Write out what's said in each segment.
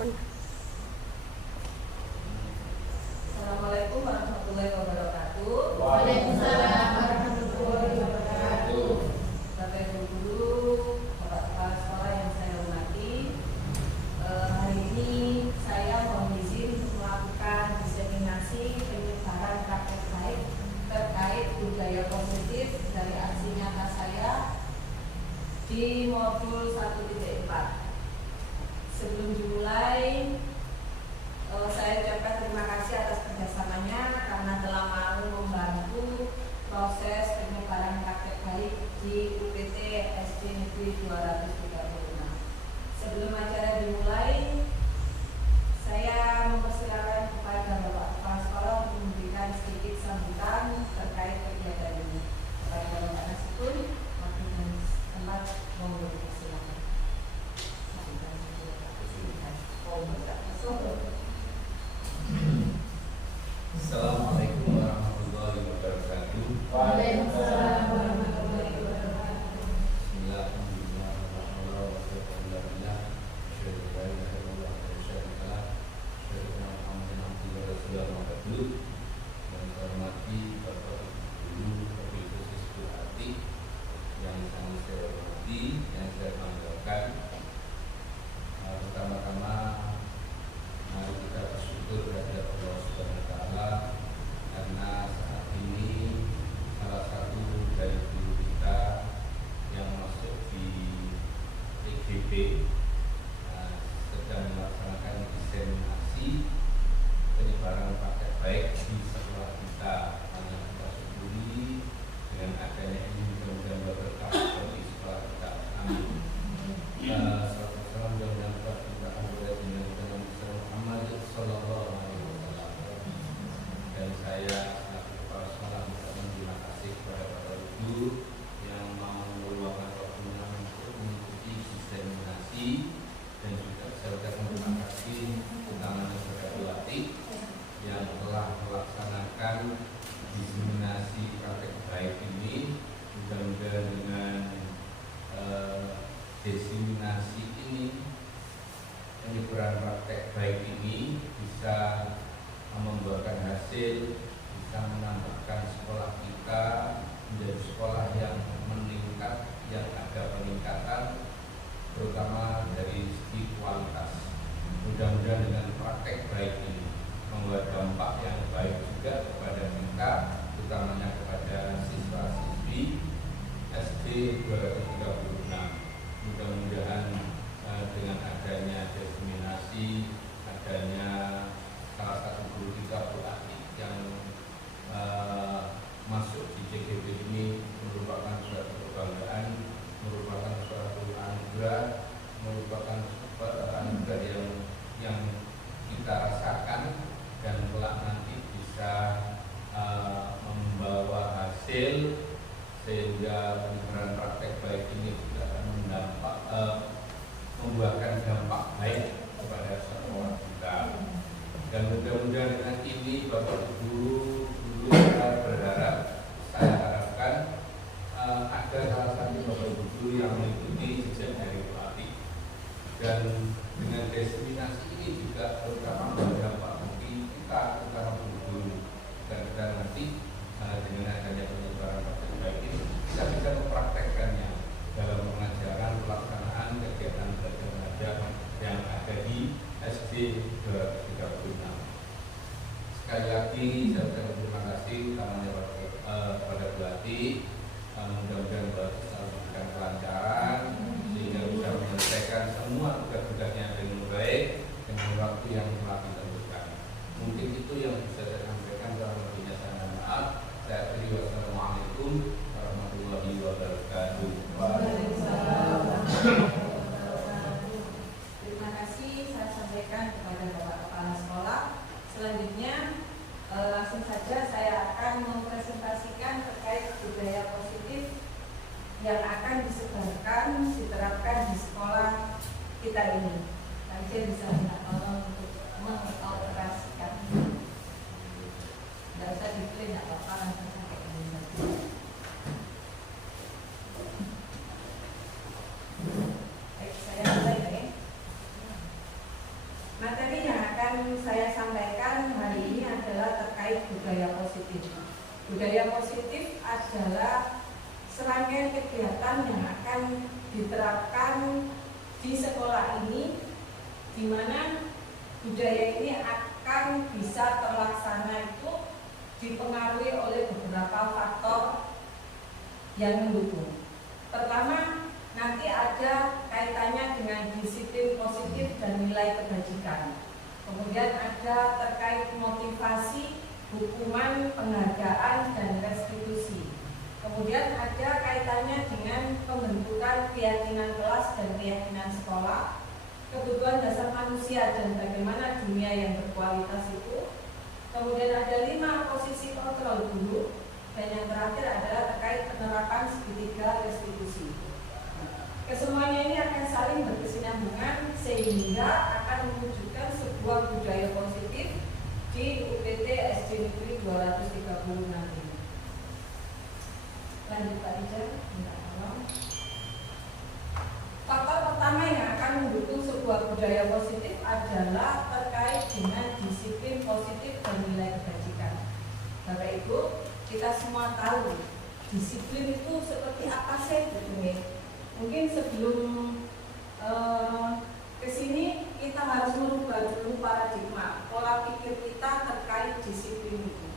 Assalamualaikum warahmatullahi wabarakatuh. Waalaikumsalam warahmatullahi wabarakatuh. Bapak Ibu guru, Bapak Kepala Sekolah yang saya hormati, hari ini saya mohon izin untuk melakukan diseminasi penyebaran praktek baik terkait budaya positif dari aksi nyata saya di modul 1.4. Sebelum dimulai, saya ucapkan terima kasih atas kerjasamanya karena telah mau membantu proses penyebaran praktek baik di UPT SD Negeri 236. Sebelum acara dimulai, saya mempersilakan kepada Bapak Kepala Sekolah untuk memberikan sedikit sambutan terkait kegiatan ini. Kepada Bapak Nasibun, waktu dan tempat mohon silakan. Assalamualaikum warahmatullahi wabarakatuh. Waalaikumsalam warahmatullahi wabarakatuh. Yang hormati Bapak Ibu guru, Wabil Khusus Hati yang sangat saya hormati, yang saya banggakan. Pertama-tama mari kita bersyukur kepada Allah Subhanahu wa Ta'ala karena saat ini salah satu dari guru kita yang masuk di EGB sedang melaksanakan diseminasi penyebaran praktek baik di sekolah kita. Hanya kita syukuri dengan adanya ini mudah-mudahan berkah bagi sekolah kita. Amin. Salam dan berkat kepada Muhammad Sallallahu Alaihi Wasallam. Dan saya selaku kepala sekolah mengucapkan terima kasih kepada para guru yang mau meluangkan waktunya untuk mengikuti diseminasi, dan juga saya ucapkan terima kasih utamanya kepada pelatih yang telah melaksanakan diseminasi praktek baik ini. Mudah-mudahan dengan diseminasi ini, penyebaran praktek baik ini bisa membuahkan hasil, bisa menambahkan sekolah kita menjadi sekolah yang meningkat, yang ada peningkatan terutama dari segi kualitas. Mudah-mudahan dengan praktek baik ini membuat dampak yang baik juga kepada kita, utamanya kepada siswa-siswi SD 236. Mudah-mudahan dengan adanya diseminasi, adanya salah satu guru kita Bu Ati yang masuk di JGB ini merupakan suatu kebanggaan, merupakan suatu anugerah, merupakan suatu anugerah yang kita rasakan dan kelak nanti bisa membawa hasil sehingga penyebaran praktek baik ini juga akan membuahkan dampak baik kepada sekolah kita. Dan mudah-mudahan dengan ini Bapak Ibu guru kita berharap, saya harapkan ada salah satu Bapak Ibu guru yang mengikuti jejak dari pelatih. Dan dengan diseminasi ini juga terutama berdampak bagi kita, terutama guru. Dan kita nanti dengan adanya penyebaran praktek baik ini kita bisa mempraktekkannya dalam pengajaran pelaksanaan kegiatan belajar mengajar yang ada di SD 236. Sekali lagi saya ucapkan terima kasih utamanya pada pelatih. Mudah-mudahan pelatih selalu memberikan kelancaran sehingga bisa menyelesaikan semua tugas-tugasnya dengan baik dengan waktu yang telah ditentukan. Mungkin itu yang bisa saya sampaikan. Dalam lebihnya saya mohon maaf. Saya akhiri. Wassalamualaikum warahmatullahi wabarakatuh. Terima kasih saya sampaikan kepada Bapak Kepala Sekolah. Selanjutnya langsung saja saya akan mempresentasikan terkait budaya positif yang akan disebarkan, diterapkan di sekolah kita ini. Nanti bisa minta tolong untuk mengoperasikan. Tidak usah di-print, tidak apa-apa, langsung pakai ini saja. Baik, saya mulai ya. Materi yang akan saya sampaikan hari ini adalah terkait budaya positif. Budaya positif adalah serangkaian kegiatan yang akan diterapkan di sekolah ini, di mana budaya ini akan bisa terlaksana itu dipengaruhi oleh beberapa faktor yang mendukung. Pertama, nanti ada kaitannya dengan disiplin positif dan nilai kebajikan. Kemudian ada terkait motivasi, hukuman, penghargaan, dan restitusi. Kemudian ada kaitannya dengan pembentukan keyakinan kelas dan keyakinan sekolah, kebutuhan dasar manusia dan bagaimana dunia yang berkualitas itu. Kemudian ada 5 posisi kontrol guru, dan yang terakhir adalah terkait penerapan segitiga restitusi. Kesemuanya ini akan saling berkesinambungan sehingga akan mewujudkan sebuah budaya positif di UPT SD Negeri 230 nanti. Lanjut Pak Ija, minta tolong. Faktor pertama yang akan mendukung sebuah budaya positif adalah terkait dengan disiplin positif dan nilai kebajikan. Bapak Ibu, kita semua tahu disiplin itu seperti apa sih gitu. Mungkin sebelum kesini kita harus merubah dulu paradigma pola pikir kita terkait disiplin itu.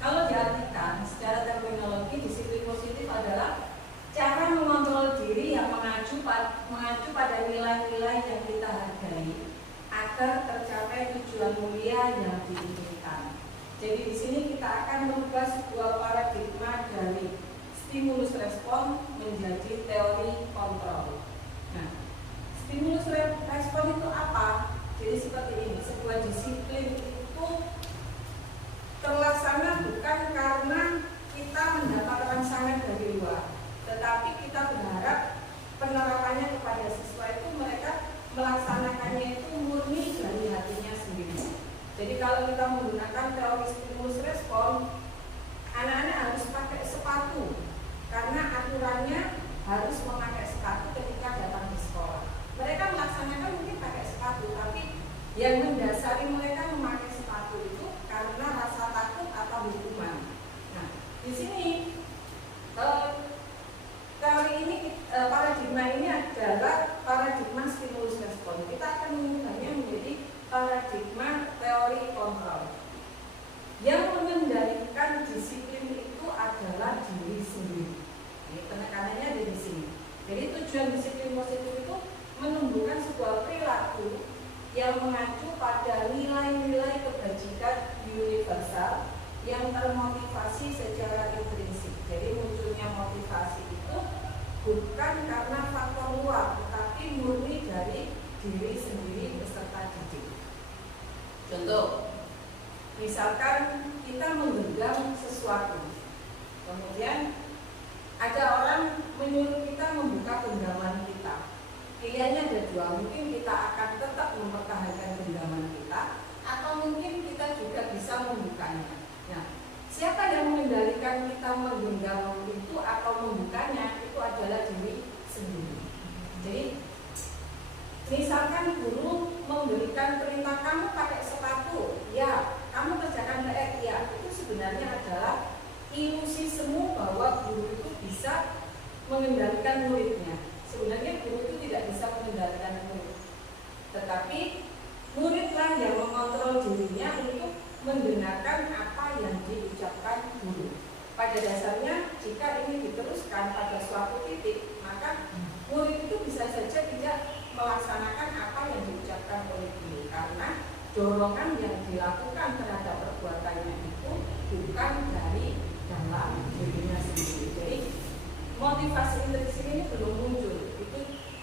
Kalau diartikan secara terminologi, disiplin positif adalah cara mengontrol diri yang mengacu pada nilai-nilai yang kita hargai agar tercapai tujuan mulia yang diinginkan. Jadi di sini kita akan merubah sebuah paradigma dari stimulus respon menjadi teori kontrol. Nah, stimulus respon itu apa? Jadi seperti ini, sebuah disiplin itu terlaksana bukan karena kita mendapat rangsangan dari luar, tetapi kita berharap penerapannya kepada siswa itu mereka melaksanakannya itu murni dari hatinya sendiri. Jadi kalau kita menggunakan teori stimulus respon, anak-anak harus pakai sepatu karena aturannya harus memakai sepatu ketika datang di sekolah. Mereka melaksanakan mungkin pakai sepatu, tapi yang mendasari mereka memakai sepatu itu karena rasa takut atau hukuman. Nah, di sini teori ini, paradigma ini adalah paradigma stimulus respon. Kita akan mengubahnya menjadi paradigma teori kontrol. Yang mengendalikan disiplin itu adalah diri sendiri. Ini penekanannya ada di sini. Jadi tujuan disiplin positif itu menumbuhkan sebuah perilaku yang mengacu pada nilai-nilai kebajikan universal yang termotivasi secara intrinsik. Jadi munculnya motivasi itu bukan karena faktor luar, tetapi murni dari diri sendiri beserta didik. Contoh, misalkan kita menggenggam sesuatu, kemudian ada orang menyuruh kita membuka genggaman kita. Pilihannya ada 2, mungkin kita akan tetap mempertahankan genggaman kita, atau mungkin kita juga bisa membukanya. Nah, siapa yang mengendalikan kita menggenggam itu atau membukanya? Itu adalah diri sendiri. Jadi, misalkan guru memberikan perintah kamu pakai sepatu, ya, kamu kerjakan PR, ya, itu sebenarnya adalah ilusi semu bahwa guru itu bisa mengendalikan muridnya. Sebenarnya guru itu tidak bisa mengendalikan murid, tetapi muridlah yang mengontrol dirinya untuk mendengarkan apa yang diucapkan guru. Pada dasarnya, jika ini diteruskan pada suatu titik, maka murid itu bisa saja tidak melaksanakan apa yang diucapkan oleh guru, karena dorongan yang dilakukan terhadap perbuatannya itu bukan dari dalam dirinya sendiri. Jadi motivasi intrinsik ini belum muncul. Itu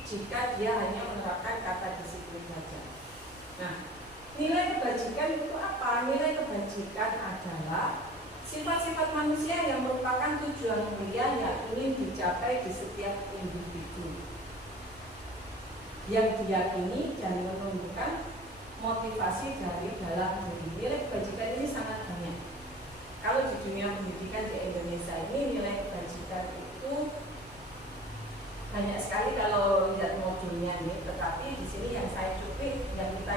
jika dia hanya menerapkan kata disiplin saja. Nah, nilai kebajikan itu apa? Nilai kebajikan adalah sifat-sifat manusia yang merupakan tujuan mulia yang ingin dicapai di setiap individu, yang diyakini dan menumbuhkan motivasi dari dalam diri. Nilai kebajikan ini sangat banyak. Kalau di dunia pendidikan di Indonesia ini, nilai kebajikan itu banyak sekali kalau lihat modulnya ini. Tetapi di sini yang saya cuplik, yang kita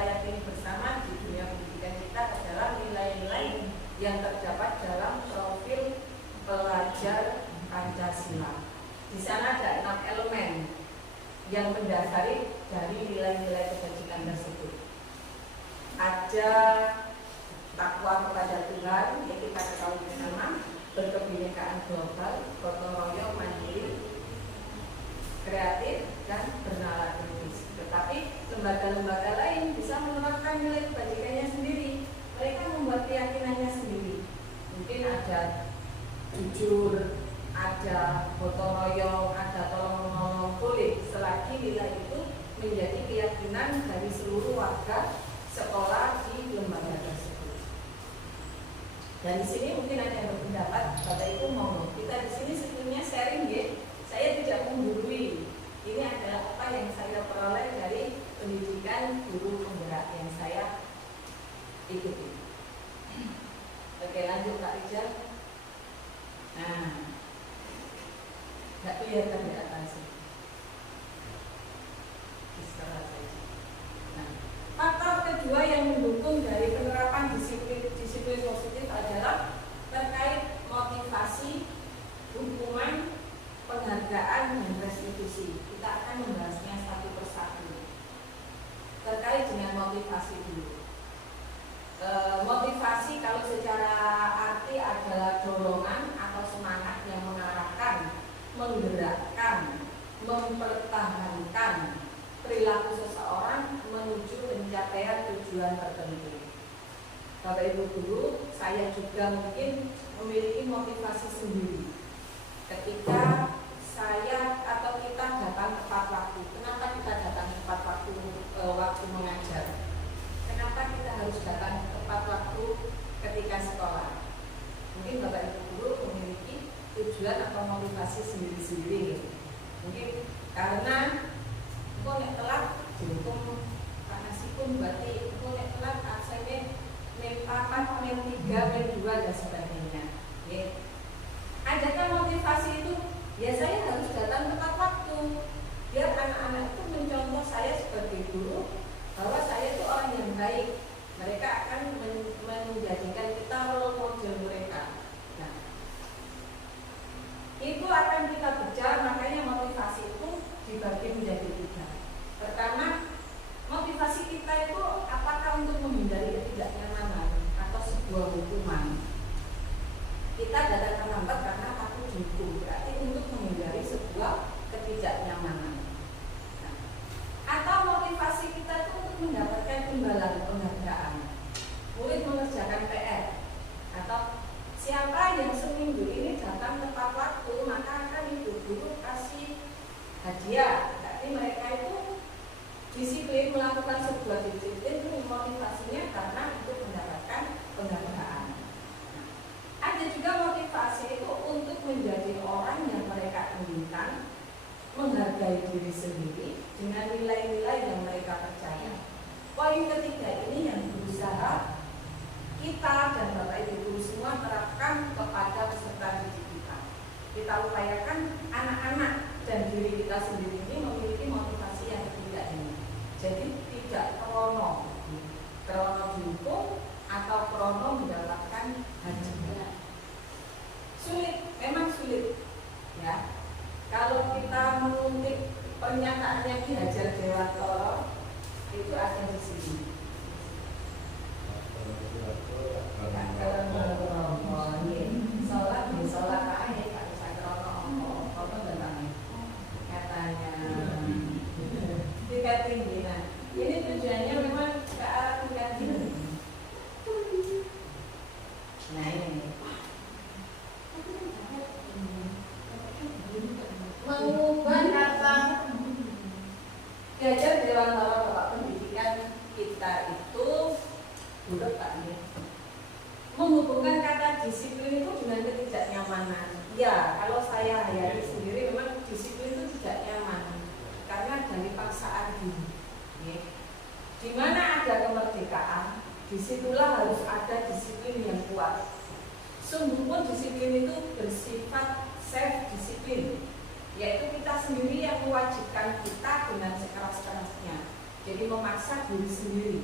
ada takwa kepada Tuhan, ya kita ketahui bersama, berkebinekaan global, gotong royong, mandiri, kreatif, dan bernalar kritis. Tetapi lembaga-lembaga lain bisa menerapkan nilai kebajikannya sendiri. Mereka membuat keyakinannya sendiri. Mungkin ada jujur, ada gotong royong, ada tolong menolong, boleh selagi nilai itu menjadi keyakinan dari seluruh warga sekolah di lembaga tersebut. Dan di sini mungkin ada yang berpendapat, Bapak Ibu monggo. Kita di sini sebetulnya sharing ya. Saya tidak menggurui. Ini adalah apa yang saya peroleh dari pendidikan guru penggerak yang saya ikuti. Oke, lanjut Pak Rijal. Nah, nggak kelihatan di atas. Nah, faktor kedua yang mendukung dari penerapan disiplin positif adalah terkait motivasi, hukuman, penghargaan, dan restitusi. Kita akan membahasnya satu persatu. Terkait dengan motivasi dulu. Motivasi kalau secara arti adalah dorongan atau semangat yang mengarahkan, menggerakkan, mempertahankan perilaku seseorang menuju pencapaian tujuan tertentu. Bapak Ibu guru, saya juga mungkin memiliki motivasi sendiri. Ketika saya atau kita datang tepat waktu. Kenapa kita datang tepat waktu waktu mengajar? Kenapa kita harus datang tepat waktu ketika sekolah? Mungkin Bapak Ibu guru memiliki tujuan atau motivasi sendiri-sendiri. Mungkin karena kok nek telat dihukum panasipun berarti kok nek telat absennya mil 4, mil 3, mil 2 dan sebagainya. Ya. Adakah motivasi itu? Ya saya harus datang tepat waktu. Biar anak-anak itu mencontoh saya sebagai guru bahwa saya itu orang yang baik. Mereka akan menjadikan kita role model mereka. Nah, itu akan kita bicara, makanya motivasi itu dibagi menjadi 3. Pertama, motivasi kita itu apakah untuk menghindari ketidaknyamanan atau sebuah hukuman. Kita datang terlambat karena takut dihukum, berarti untuk menghindari sebuah ketidaknyamanan. Nah, atau motivasi kita itu untuk mendapatkan imbalan penghargaan, murid mengerjakan PR, atau siapa yang seminggu ini datang tepat waktu maka akan ibu guru kasih hadiah. Berarti mereka itu disiplin, melakukan sebuah disiplin itu motivasinya karena untuk mendapatkan penghargaan. Ada juga motivasi itu untuk menjadi orang yang mereka inginkan, menghargai diri sendiri dengan nilai-nilai yang mereka percaya. Poin ketiga ini yang berusaha kita dan Bapak Ibu guru semua terapkan kepada peserta didik kita. Kita upayakan anak-anak dan diri kita sendiri ini memiliki motivasi yang ketiga ini. Jadi tidak krono dihukum atau krono mendapatkan hadiah. Sulit, memang sulit ya. Kalau kita mengutip pernyataannya Ki Hajar Dewantara itu ada di sini. Sholat aja tak bisa krono katanya tingkat tinggi. Nah, ini tujuannya memang ke arah tingkat tinggi. Nah ini mengubah kata Ki Hajar Dewantara Bapak pendidikan kita itu bukan Pak ya, menghubungkan kata disiplin itu dengan ketidaknyamanan. Ya, kalau saya hayati sendiri memang disiplin itu tidak nyaman karena dari paksaan diri. Ya. Di mana ada kemerdekaan, disitulah harus ada disiplin yang kuat. Sungguh pun disiplin itu bersifat self-disiplin, yaitu kita sendiri yang mewajibkan kita dengan sekeras-kerasnya. Jadi memaksa diri sendiri.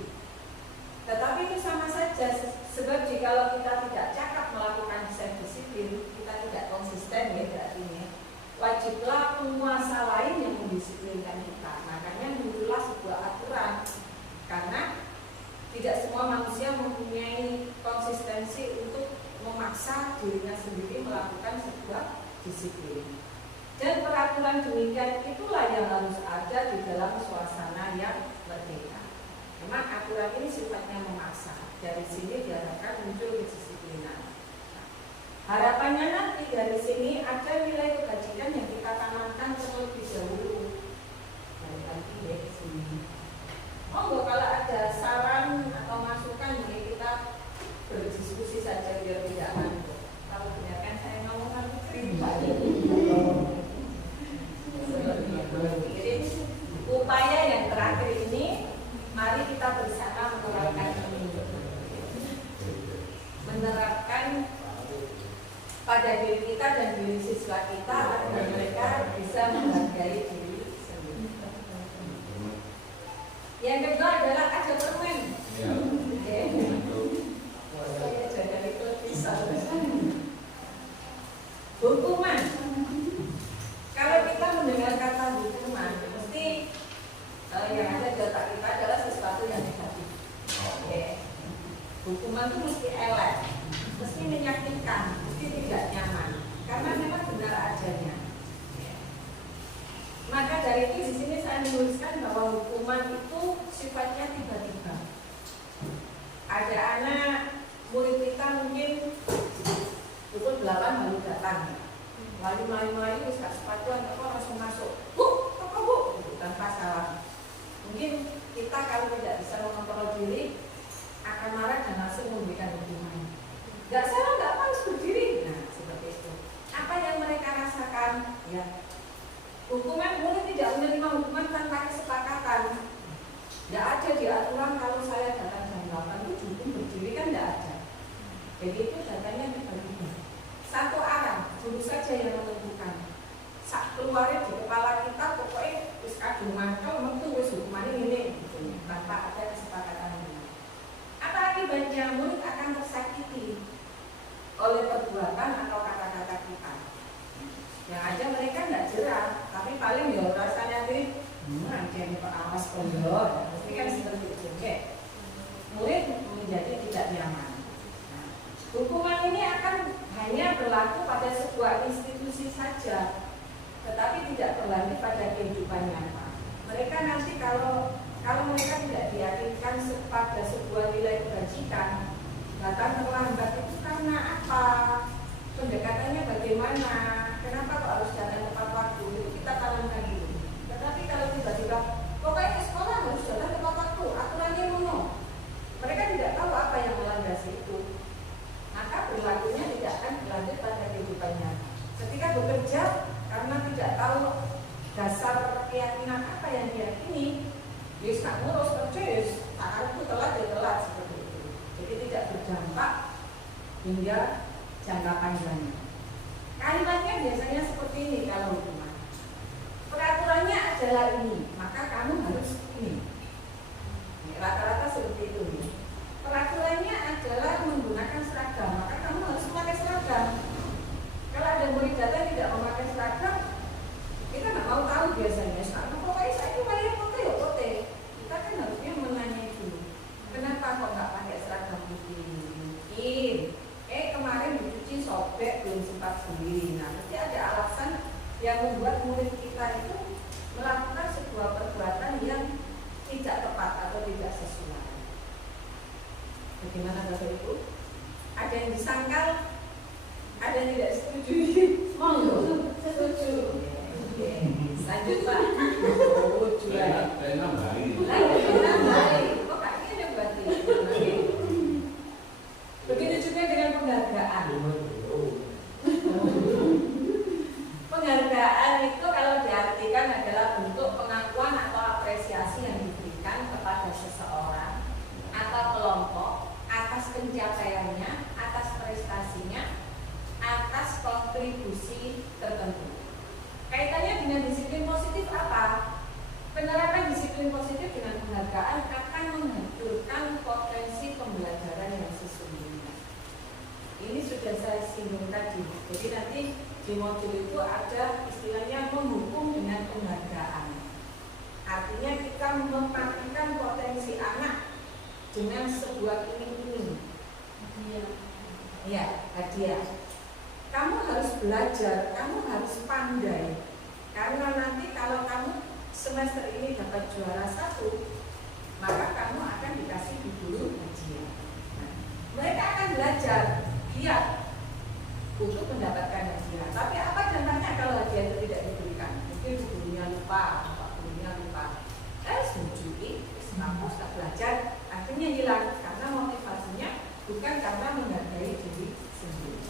Tetapi itu sama saja, sebab jikalau kita tidak cakap melakukan self-disiplin, kita tidak konsisten ya berarti ya. Wajiblah penguasa lain yang mendisiplinkan kita. Makanya muncullah sebuah aturan, karena tidak semua manusia memaksa dirinya sendiri melakukan sebuah disiplin. Dan peraturan demikian itulah yang harus ada di dalam suasana yang merdeka. Memang aturan ini sifatnya memaksa. Dari sini diharapkan muncul kedisiplinan. Harapannya nanti dari sini ada nilai kebajikan yang kita tanamkan terlebih dahulu. Dari tadi ya ke sini. Monggo kalau ada saran atau masukan mari kita berdiskusi saja biar tidak ngantuk. Kalau biarkan saya ngomong kan jadi upaya yang terakhir ini mari kita bersama menerapkan pada diri kita dan diri siswa kita agar mereka bisa menghargai diri sendiri. Yang kedua adalah ada permen. Saya jangan ikut pisah. Hukuman. Kalau kita mendengar kata hukuman, mesti yang ada di otak kita adalah sesuatu yang negatif. Hukuman itu mesti elek, mesti menyakitkan, mesti tidak nyaman, karena memang benar adanya. Maka dari itu di sini saya menuliskan bahwa hukuman itu sifatnya tiba-tiba. Ada anak murid kita mungkin pukul 8 baru datang, melayu terus gak sepatuan, kok langsung masuk, bu, tanpa salam. Mungkin kita kalau tidak bisa mengontrol diri akan marah dan langsung memberikan hukuman. Gak salah, gak apa harus berdiri. Nah seperti itu. Apa yang mereka rasakan? Ya, hukuman boleh tidak menerima hukuman tanpa kesepakatan. Tidak ada di aturan kalau saya datang jam 8 itu dihukum berdiri kan tidak ada. Jadi itu datanya tiba-tiba. Satu arah, dulu saja yang menentukan. Sak keluarnya di kepala kita pokoknya wis kadung mangkel metu wis hukuman ini gitu, tanpa ada kesepakatan. Apa akibatnya? Murid akan tersakiti oleh perbuatan atau kata-kata kita. Yang ada mereka tidak jerah, tapi paling ya rasanya nanti anjing awas pondok, pasti kan seperti itu. Murid menjadi tidak nyaman. Nah, hukuman ini akan hanya berlaku pada sebuah institusi saja, tetapi tidak berlanjut pada kehidupan nyata. Mereka nanti kalau mereka tidak diyakinkan pada sebuah nilai kebajikan, datang terlambat itu karena apa? Pendekatannya bagaimana? Kenapa kok harus datang tepat waktu? Itu kita tanamkan dulu. Tetapi kalau tiba-tiba pokoknya ke sekolah harus datang tepat waktu, aturannya mono. Mereka tidak tahu apa yang melandasi itu. Maka perilakunya tidak akan berlanjut pada kehidupannya. Ketika bekerja karena tidak tahu dasar keyakinan apa yang diyakini, yes, tak ngurus kerja, yes, aku telat seperti itu. Jadi tidak berdampak hingga jangka panjangnya. Kalimatnya biasanya seperti ini kalau hukuman. Peraturannya adalah ini, maka kamu harus ini. Rata-rata seperti itu. Peraturannya adalah menggunakan seragam, maka kamu harus memakai seragam. Kalau ada murid datang tidak memakai seragam, kita nggak mau tahu biasanya. Pokoknya saya itu bayar kote ya kote. Kita kan harusnya menanyai dulu. Kenapa kok nggak pakai seragam putih? Mungkin kemarin dicuci sobek belum sempat sendiri. Nah, pasti ada alasan yang membuat murid kita itu melakukan sebuah perbuatan yang tidak tepat atau tidak sesuai. Bagaimana Bapak Ibu? Ada yang disangkal, ada yang tidak setuju. Monggo, setuju. Lanjut Pak. Saya nambahin. Kok kayaknya ada berarti. Begitu juga dengan penghargaan. Penghargaan itu kalau diartikan adalah bentuk pengakuan atau apresiasi yang diberikan kepada seseorang atau kelompok atas pencapaiannya, atas prestasinya, atas kontribusi tertentu. Kaitannya dengan disiplin positif apa? Penerapan disiplin positif dengan penghargaan akan menghancurkan potensi pembelajaran yang sesungguhnya. Ini sudah saya singgung tadi. Jadi nanti di modul itu ada istilahnya menghukum dengan penghargaan. Artinya kita mematikan potensi anak dengan sebuah iming-iming. Ya, hadiah. Kamu harus belajar, kamu harus pandai. Karena nanti kalau kamu semester ini dapat juara 1, maka kamu akan dikasih guru hadiah. Nah, mereka akan belajar giat untuk mendapatkan hadiah. Tapi apa dampaknya kalau hadiah itu tidak diberikan? Mungkin gurunya lupa, gurunya lupa. Setuju, kamu tak belajar, akhirnya hilang karena motivasinya bukan karena menghargai diri sendiri.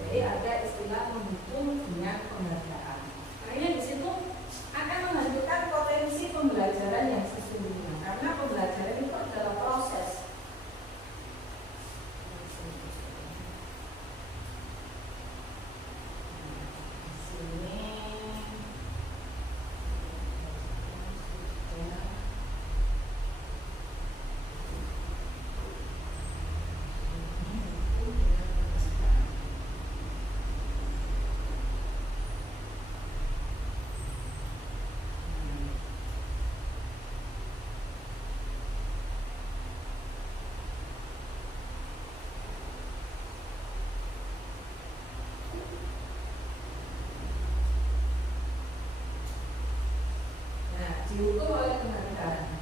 Jadi ada istilah mendukung dengan penghargaan. Makanya di situ akan menunjukkan potensi pembelajaran yang sesungguhnya. Karena pembelajaran itu adalah proses. Dihukum oleh penghargaan.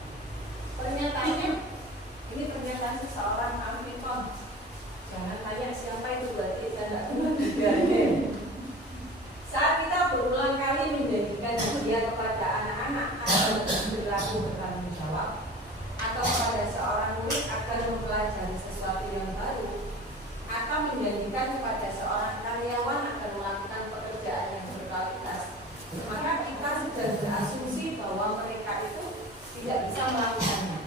Pernyataannya ini pernyataan seseorang Hamilton. Jangan tanya siapa itu, berarti saya tidak pernah digaji. Saat kita berulang kali menjadikan hadiah kepada anak-anak agar berlaku bertanggung jawab, atau kepada seorang murid agar mempelajari sesuatu yang baru, atau menjadikan kepada seorang karyawan agar melakukan pekerjaan yang berkualitas, maka kita sudah berasumsi bahwa mereka itu tidak bisa melakukannya,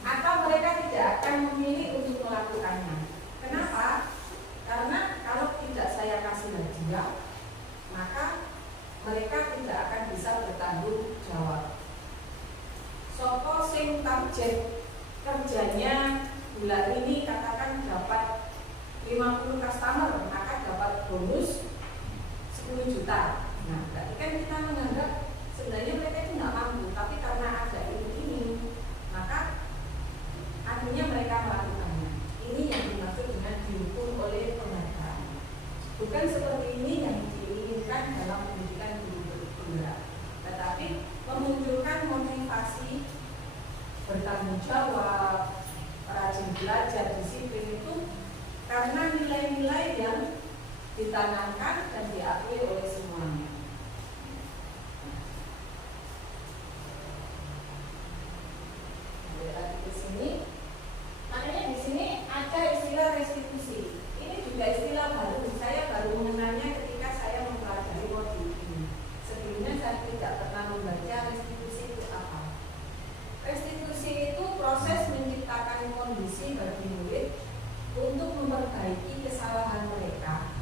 atau mereka tidak akan memilih untuk melakukannya. Kenapa? Karena kalau tidak saya kasih hadiah, maka mereka tidak akan bisa bertanggung jawab. Sopo sing target kerjanya bulan ini katakan dapat 50 customer, maka dapat bonus 10 juta. Nah, berarti kan kita menganggap sebenarnya mereka itu nggak mampu, tapi karena ada ini, maka akhirnya mereka melakukannya. Ini yang dimaksud dengan dihukum oleh penghargaan. Bukan seperti ini yang diinginkan dalam pendidikan guru penggerak, tetapi memunculkan motivasi bertanggung jawab, rajin belajar, disiplin itu karena nilai-nilai yang ditanamkan dan diakui oleh semuanya. Lagi ke sini, makanya di sini ada istilah restitusi. Ini juga istilah baru. Saya baru mengenalnya ketika saya mempelajari modul ini. Sebelumnya saya tidak pernah membaca restitusi itu apa. Restitusi itu proses menciptakan kondisi bagi murid untuk memperbaiki kesalahan mereka,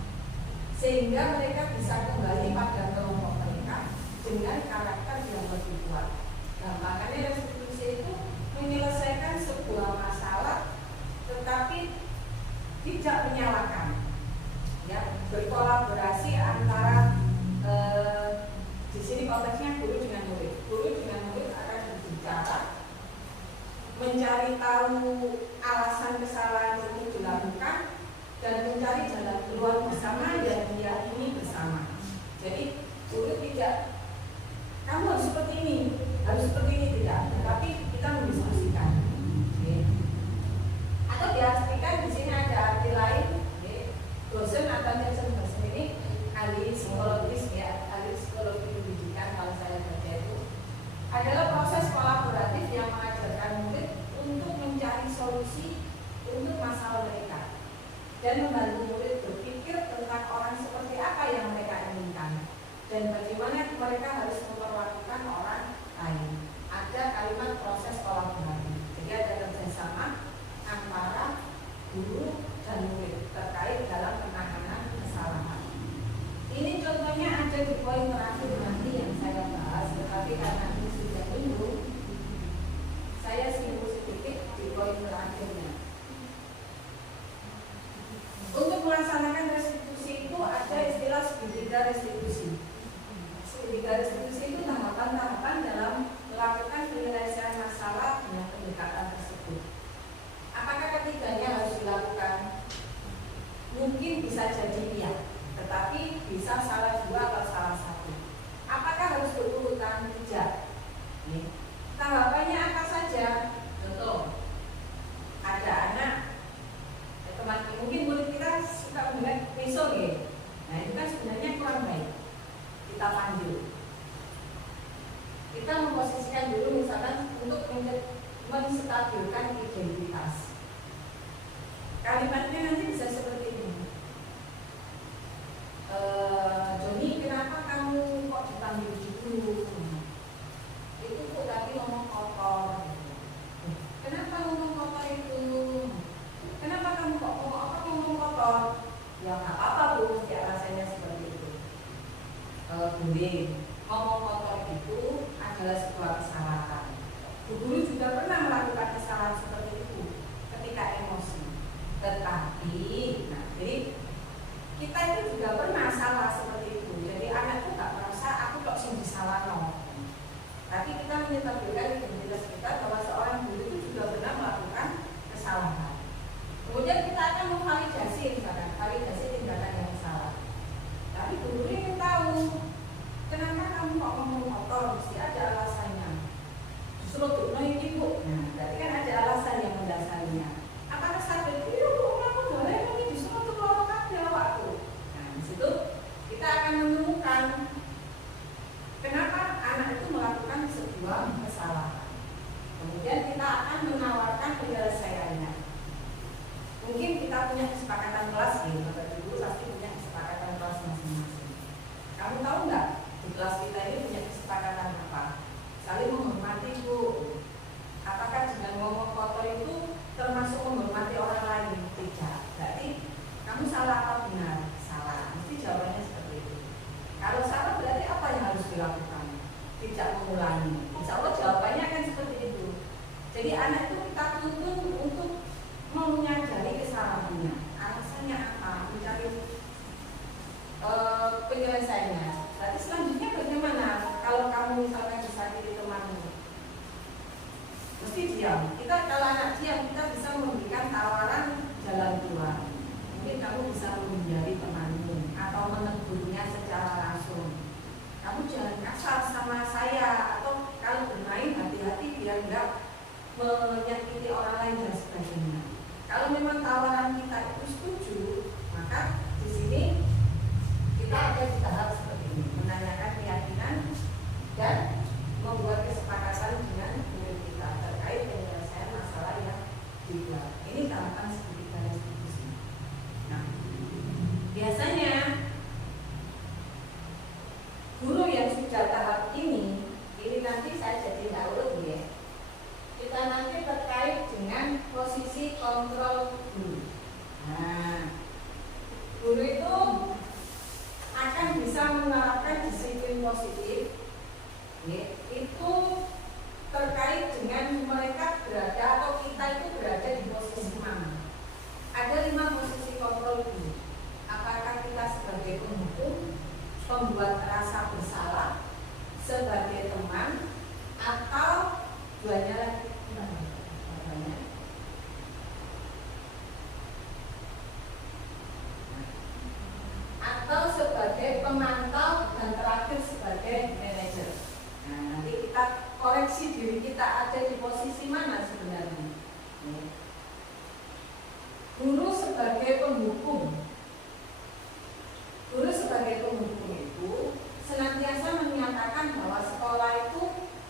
sehingga mereka bisa kembali pada kelompok mereka dengan karakter yang lebih kuat. Nah, makanya restitusi itu menyelesaikan sebuah masalah, tetapi tidak menyalahkan, ya, berkolaborasi antara di sini konteksnya guru dengan murid. Guru dengan murid akan berbicara, mencari tahu alasan kesalahan itu dilakukan, dan mencari jalan keluar bersama yang diyakini bersama. Jadi guru tidak, kamu harus seperti ini, tidak, tetapi kita mendiskusikan. Okay. Atau diartikan di sini ada arti lain. Okay. Dosen atau dosen ini ahli psikologis, ya, ahli psikologi pendidikan kalau saya baca itu adalah proses kolaboratif yang mengajarkan murid untuk mencari solusi untuk masalah mereka dan membantu murid berpikir tentang orang seperti apa yang mereka inginkan dan bagaimana mereka harus memperlakukan orang lain. Ada kalimat proses kolaboratif, jadi ada kerjasama antara guru dan murid terkait dalam penanganan kesalahan. Ini contohnya ada di poin terakhir nanti yang saya bahas, tetapi karena ini sudah minggu, saya singgung sedikit di poin terakhirnya. Untuk menstabilkan identitas. Kalimatnya nanti bisa seperti ini. Joni, kenapa kamu kok dipanggil gitu? Itu kok tadi ngomong kotor. Kenapa ngomong kotor itu? Kenapa kamu kok ngomong kotor? Ya nggak apa-apa Bu, mesti alasannya seperti itu. Budi, ngomong kotor itu adalah sebuah kesalahan. Bu Guru juga pernah melakukan kesalahan seperti itu ketika emosi. Tetapi, nah jadi kita itu juga pernah salah seperti itu. Jadi anak itu nggak merasa aku kok sih salah no. Tapi kita menetapkan identitas kita bahwa seorang guru itu juga pernah melakukan kesalahan. Kemudian kita akan memvalidasi, misalkan validasi tindakan yang salah. Tapi guru ingin tahu kenapa kamu kok ngomong kotor, mesti ada alasannya. Justru untuk ini Bu, nah berarti kan ada alasan yang mendasarinya. Apakah sadar itu ya Bu, aku boleh ini justru untuk melakukan waktu. Nah di situ kita akan menemukan kenapa anak itu melakukan sebuah kesalahan. Kemudian kita akan menawarkan penyelesaiannya. Mungkin kita punya kesepakatan kelas ya, Bapak Ibu pasti punya kesepakatan kelas masing-masing. Kamu tahu nggak di kelas kita ini punya kesepakatan apa? Saling menghormati Bu. Apakah dengan ngomong kotor itu termasuk menghormati orang lain? Tidak. Berarti kamu salah atau benar? Salah. Mesti jawabannya seperti itu. Kalau salah berarti apa yang harus dilakukan? Tidak mengulangi. Insya Allah jawabannya akan seperti itu. Jadi anak itu kita tuntun untuk menyadari kesalahannya. Alasannya apa? Mencari penyelesaiannya. Berarti selanjutnya bagaimana? Kalau kamu misalkan disakiti temanmu, mesti diam. Kita kalau anak diam, kita bisa memberikan tawaran jalan keluar. Mungkin kamu bisa menghindari temanmu atau menegurnya secara langsung. Kamu jangan kasar sama saya, atau kalau bermain hati-hati biar enggak menyakiti orang lain dan sebagainya. Kalau memang tawaran kita itu setuju, maka di sini kita ada di tahap seperti ini, menanyakan keyakinan dan membuat kesepakatan dengan murid kita terkait penyelesaian masalah yang dibuat. Ini tahapan seperti dari diskusi. Nah, biasanya guru yang sudah tahap ini nanti saya jadi nggak urut ya. Kita nanti terkait dengan posisi kontrol guru. Nah, guru itu akan bisa menerapkan disiplin positif. Ya, itu terkait dengan mereka berada atau kita itu berada di posisi mana. Ada 5 posisi kontrol guru. Apakah kita sebagai penghukum, pembuat rasa bersalah, sebagai teman, atau duanya lagi? Atau sebagai pemantau dan terakhir sebagai manajer. Nah, nanti kita koreksi diri kita ada di posisi mana sebenarnya. Guru sebagai penghukum. Guru sebagai penghukum itu senantiasa menyatakan bahwa sekolah itu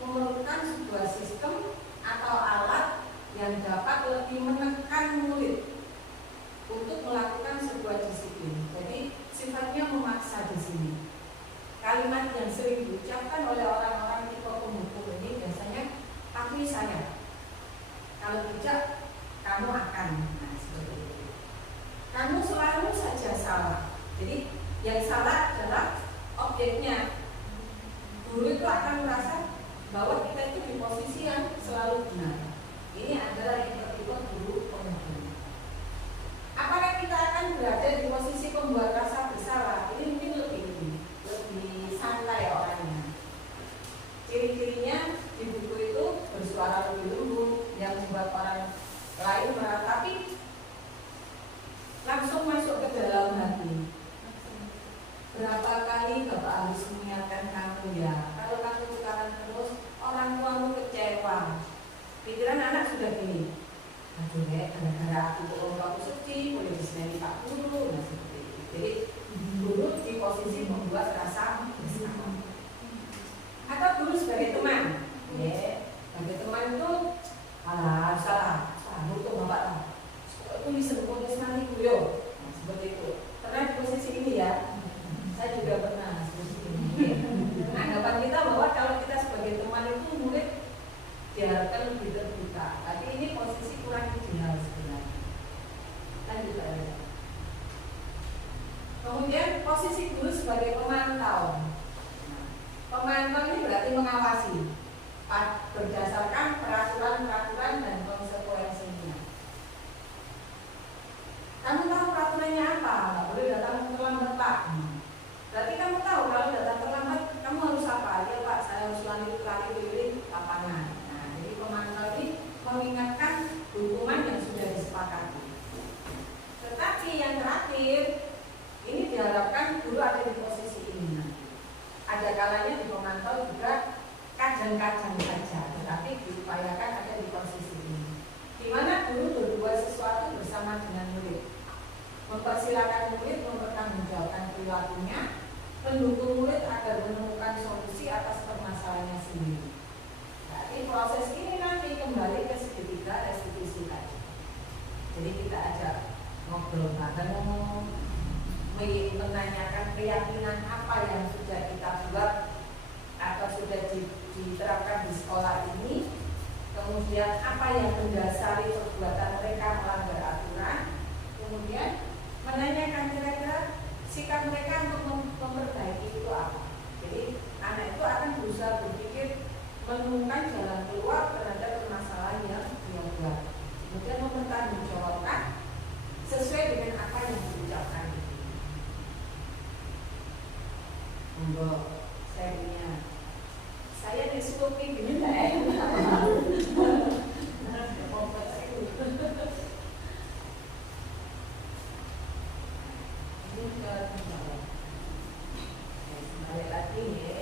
memerlukan sebuah sistem atau alat yang dapat lebih menekan murid untuk melakukan sebuah disiplin. Jadi sifatnya memaksa di sini. Kalimat yang sering diucapkan oleh orang-orang tipe penghukum ini biasanya akui saya. Kalau tidak, kamu akan. Nah, seperti itu. Kamu selalu saja salah. Jadi yang salah adalah objeknya. Guru itu akan merasa bahwa kita itu di posisi yang selalu benar. Ini adalah yang tipe guru penghukum. Apakah kita akan berada di posisi pembuat rasa bersalah? Ini mungkin lebih santai orangnya. Ciri-cirinya di buku itu bersuara lebih lembut, yang membuat orang lain marah, tapi langsung masuk ke dalam hati. Berapa kali Bapak harus mengingatkan kamu ya, kalau kamu sekarang terus orang tuamu kecewa. Pikiran anak sudah gini, aduh ya, gara-gara aku kalau aku sedih, boleh disini Pak Guru, nah seperti itu. Jadi guru di posisi membuat rasa bersalah. Atau guru sebagai teman, ya, sebagai teman itu, bersama dengan murid. Mempersilakan murid mempertanggungjawabkan perilakunya, mendukung murid agar menemukan solusi atas permasalahannya sendiri. Jadi proses ini nanti kembali ke segitiga restitusi tadi. Jadi kita ajak ngobrol bareng, menanyakan keyakinan apa yang sudah kita buat atau sudah diterapkan di sekolah ini, kemudian apa yang mendasari perbuatan mereka melanggar aturan, kemudian menanyakan kira-kira sikap mereka untuk memperbaiki itu apa. Jadi anak itu akan berusaha berpikir menemukan jalan keluar terhadap permasalahan yang dia buat, kemudian mempertanggungjawabkan sesuai dengan apa yang diucapkan. Enggak, saya disuruh gini enggak balik lagi ya.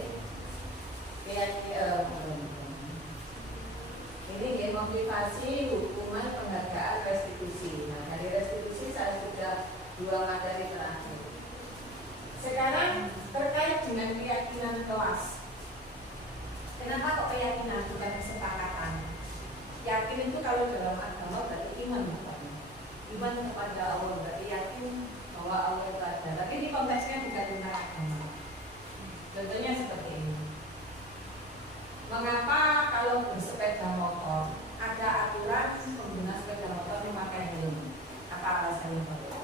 Ini motivasi hukuman penghargaan restitusi. Nah, dari restitusi saya sudah 2 materi terakhir. Sekarang terkait dengan keyakinan kelas. Kenapa kok keyakinan bukan kesepakatan? Yakin itu kalau dalam agama berarti iman, bukan? Iman kepada Allah berarti yakin bahwa Allah itu ada. Tapi di konteksnya bukan tentang agama. Contohnya seperti ini. Mengapa kalau bersepeda motor ada aturan pengguna sepeda motor memakai helm? Apa alasannya Pak?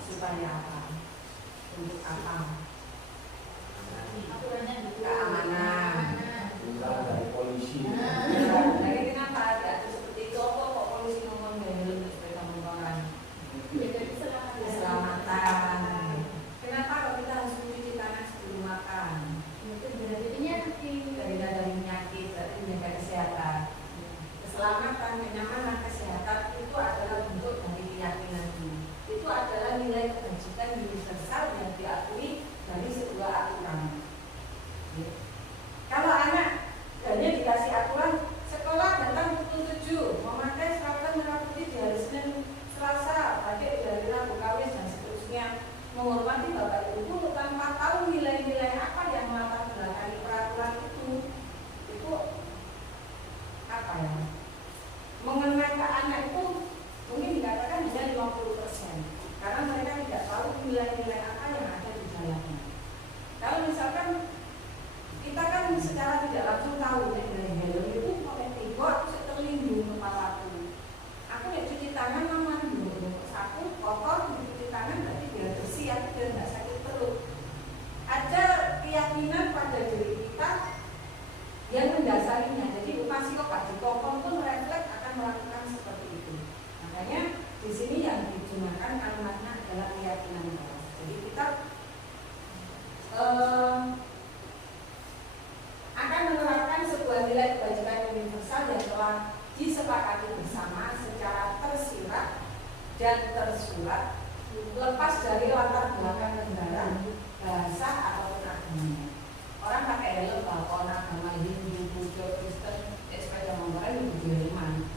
Supaya apa? Untuk apa? Aturannya keamanan. Dari polisi. Jadi kenapa diatur seperti itu? Kok polisi ngomong helm sepeda motoran? Keselamatan. Kenapa kalau kita harus mencuci tangan sebelum makan? Dari penyakit, dari menjaga kesehatan. Keselamatan, kenyamanan, kesehatan itu adalah bentuk dari keyakinan ini. Itu adalah nilai kebajikan universal yang diakui dari sebuah aturan. Kalau anak hanya dikasih aturan sekolah datang pukul 7, memakai seragam merah putih di hari Senin, Selasa, pakai di hari Rabu, Kamis dan seterusnya, menghormati bapak ibu tanpa tahu nilai-nilai apa yang melatar belakangi peraturan itu apa ya? Mengenai ke anak itu mungkin dikatakan hanya 50%, karena mereka tidak tahu nilai-nilai apa yang ada di dalamnya. Kalau misalkan kita kan secara tidak langsung tahu nilai helm itu pakai tiga, aku terlindung kepalaku. Aku ya cuci tangan aman dulu, aku kotor cuci tangan berarti biar bersih, aku biar nggak sakit perut. Ada keyakinan pada diri kita yang mendasarinya. Jadi masih kok di kompon pun refleks akan melakukan seperti itu. Makanya di sini yang digunakan kalimatnya adalah keyakinan kelas. Jadi kita akan menerapkan sebuah nilai kebajikan universal yang telah disepakati bersama secara tersirat dan tersurat, lepas dari latar belakang negara, bahasa ataupun agamanya. Orang pakai helm balkon agama Hindu, Buddha, Kristen, sepeda motoran itu Jerman.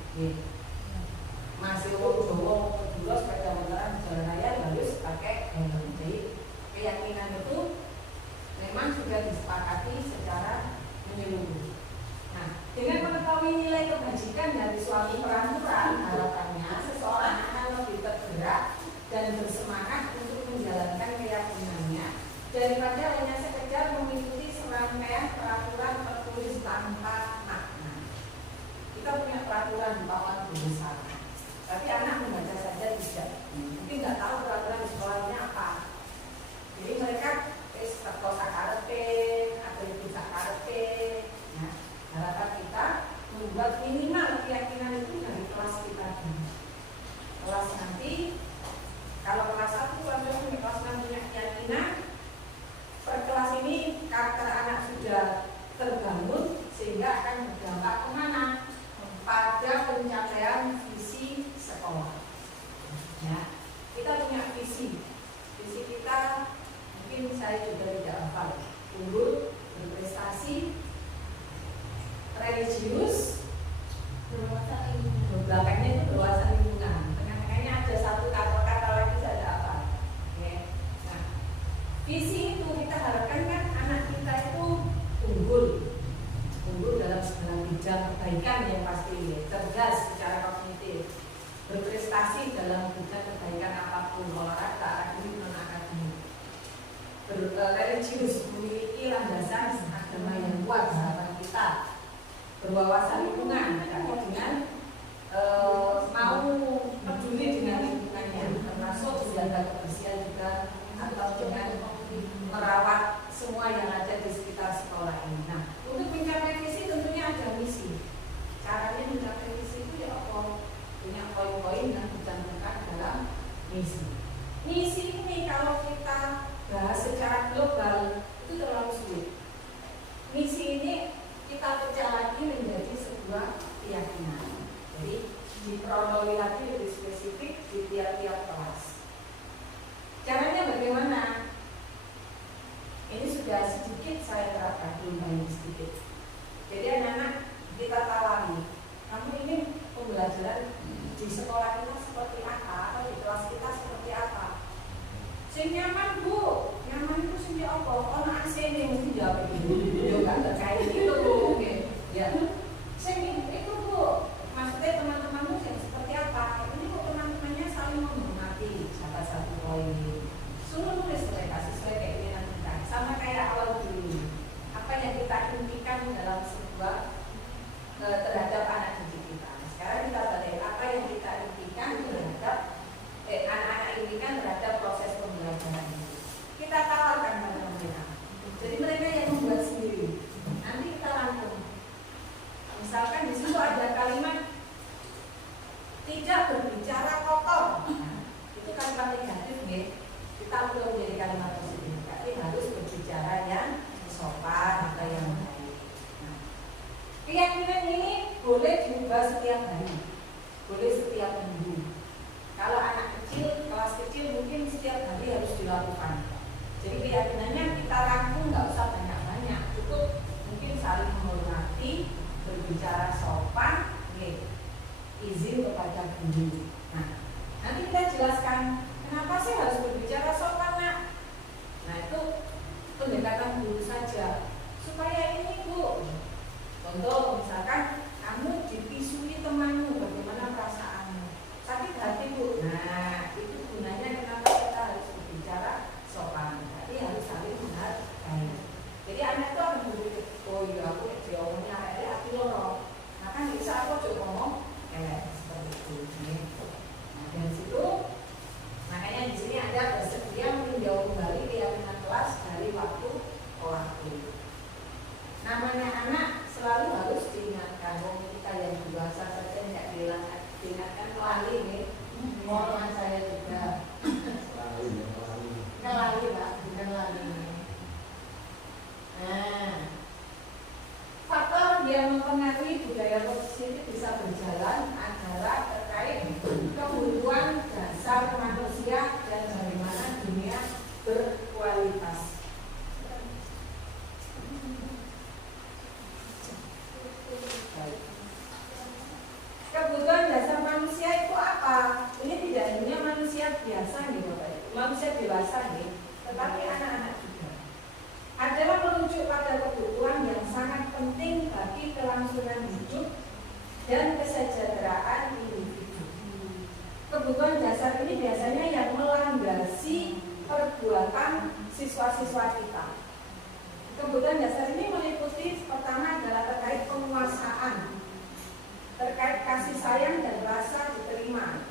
Masih orang Jawa dulu sepeda motoran jalan raya harus pakai helm. Jadi keyakinan itu memang sudah disepakati secara menyeluruh. Nah, dengan mengetahui nilai kebajikan dari suatu peraturan, harapannya seseorang akan lebih tergerak dan bersemangat untuk menjalankan keyakinannya daripada hanya sekedar mengikuti serangkaian peraturan tertulis tanpa makna. Kita punya peraturan di bawah besar, tapi anak membaca saja tidak, mungkin nggak tahu peraturan di sekolahnya apa. Jadi mereka kosa karate atau itu karate. Nah, harapan kita membuat minimal keyakinan itu dari kelas kita dulu. Kelas nanti, kalau kelas 1 kelas 2 kelas 6 punya keyakinan, per kelas ini karakter anak sudah terbangun sehingga akan berdampak kemana? Pada pencapaian visi sekolah. Ya, kita punya visi kita mungkin saya juga tidak hafal. Unggul, berprestasi, religius, belakangnya itu berwawasan lingkungan. Tengah-tengahnya ada diperonoli lagi lebih spesifik di tiap-tiap kelas. Caranya bagaimana? Ini sudah sedikit saya terapkan, belum banyak sedikit. Jadi anak-anak kita tawari, kamu ini pembelajaran di sekolah kita seperti apa, atau di kelas kita seperti apa? Sing nyaman bu, nyaman itu sing apa? Ono AC ini mesti jawab ini, juga terkait itu bu, ya. Sing itu bu, maksudnya teman-temanmu yang seperti apa? Ini kok teman-temannya saling menghormati, salah satu poin. Suruh nulis mereka sesuai keinginan kita, sama kayak awal dulu. Apa yang kita impikan dalam sebuah terhadap anak didik kita. Sekarang kita balik apa yang kita impikan terhadap anak-anak impikan terhadap proses pembelajaran ini. Kita tawarkan pada mereka. Jadi mereka yang membuat sendiri. Nanti kita rangkum. Misalkan di situ ada kalimat tidak berbicara kotor. Nah, itu kalimat negatif nih. Kita belum menjadi kalimat positif. Tapi harus berbicara yang sopan atau yang baik. Nah, keyakinan ini boleh diubah setiap hari, boleh setiap minggu. Kalau anak kecil, kelas kecil mungkin setiap hari harus dilakukan. Jadi keyakinannya kita rangkum, nggak usah banyak-banyak, cukup mungkin saling menghormati, berbicara sopan, izin kepada guru. Nah, nanti kita jelaskan kenapa sih harus berbicara sopan, nak? Nah itu pendekatan guru saja supaya ini bu. Contoh misalkan kamu dipisui temanmu, bagaimana perasaanmu? Sakit hati bu. Nah itu gunanya kenapa kita harus berbicara sopan. Jadi harus saling menghargai. Jadi anak itu akan berpikir, oh iya aku diomongnya hati loro. Nah kan bisa aku coba ngomong seperti itu. Nah dari situ makanya di sini ada bersedia meninjau kembali keyakinan kelas dari waktu ke waktu. Namanya anak selalu harus diingatkan. Kita yang dewasa saja tidak diingatkan lali nih. Mohon saya juga. Lali pak, bukan lali. Nah, faktor yang mempengaruhi budaya positif bisa berjalan adalah terkait kebutuhan dasar manusia dan bagaimana dunia berkualitas. Kebutuhan dasar manusia itu apa? Ini tidak hanya manusia biasa nih Bapak Ibu, manusia dewasa nih, tetapi anak-anak juga. Adalah merujuk pada kebutuhan yang sangat penting bagi kelangsungan hidup dan kesejahteraan individu. Kebutuhan dasar ini biasanya yang melandasi perbuatan siswa-siswa kita. Kebutuhan dasar ini meliputi pertama adalah terkait penguasaan, terkait kasih sayang dan rasa diterima,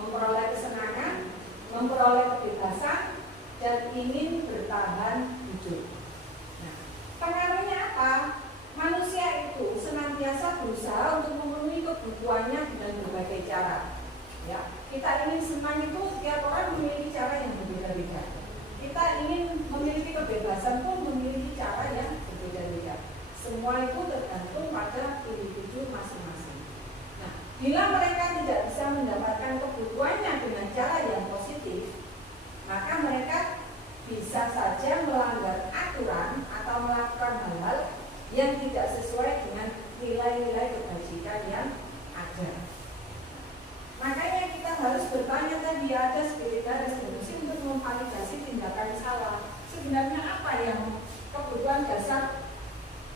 memperoleh kesenangan, memperoleh kebebasan, dan ingin bertahan hidup. Nah, pengaruhnya apa? Manusia itu senantiasa berusaha untuk memenuhi kebutuhannya dengan berbagai cara. Ya, kita ingin senang itu setiap orang memiliki cara yang berbeda-beda. Kita ingin memiliki kebebasan pun memiliki cara yang berbeda-beda. Semua itu tergantung pada individu masing-masing. Nah, bila mereka tidak bisa mendapatkan kebutuhannya dengan cara yang positif, maka mereka bisa saja melanggar aturan atau melakukan hal-hal yang tidak sesuai dengan nilai-nilai kebajikan yang ada. Makanya kita harus bertanya tadi, ada spiritnya resolusi untuk memvalidasi tindakan salah. Sebenarnya apa yang kebutuhan dasar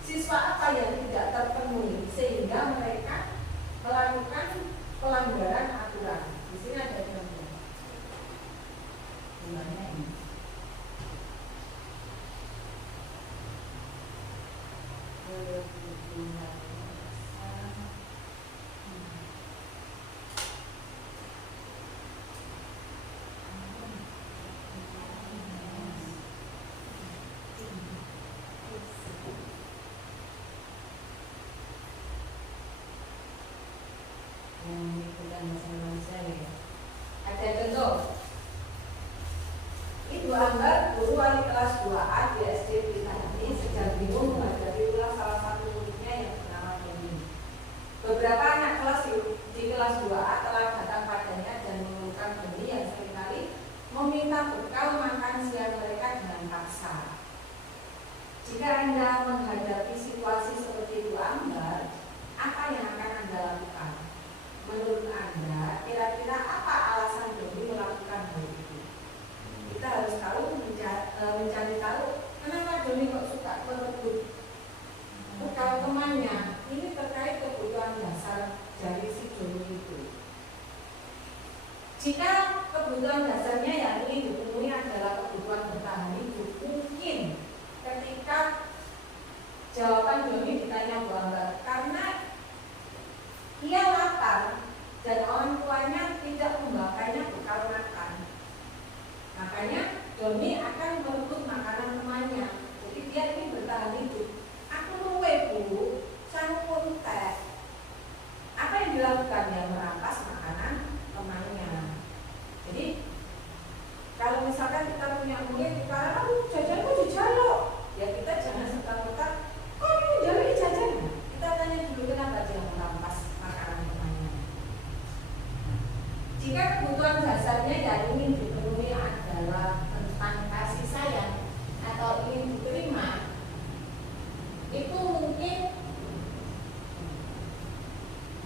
siswa apa yang tidak terpenuhi sehingga mereka melakukan pelanggaran aturan. Di sini ada contoh. Gimana ini? Ada contoh. Ibu Ambar, guru wali kelas 2A di SD Pelita ini sedang bingung menghadapi ulang salah satu muridnya yang bernama Doni. Beberapa anak kelas di kelas 2 Jika kebutuhan dasarnya yang ingin dipenuhi adalah kebutuhan bertahan hidup, mungkin ketika jawaban Joni ditanya bahwa karena ia lapar dan orang tuanya tidak membawanya bekal makan, makanya Joni akan merebut makanan temannya. Jadi dia ingin bertahan hidup. Aku luwe bu, sangkun teh. Apa yang dilakukan? Ya merampas makanan temannya. Jadi kalau misalkan kita punya murid, karena jajan kok dijaluk, ya kita jangan serta-merta kok ini jaluk jajan. Kita tanya dulu kenapa dia merampas makanan temannya. Jika kebutuhan dasarnya yang ingin dipenuhi adalah tentang kasih sayang atau ingin diterima, itu mungkin.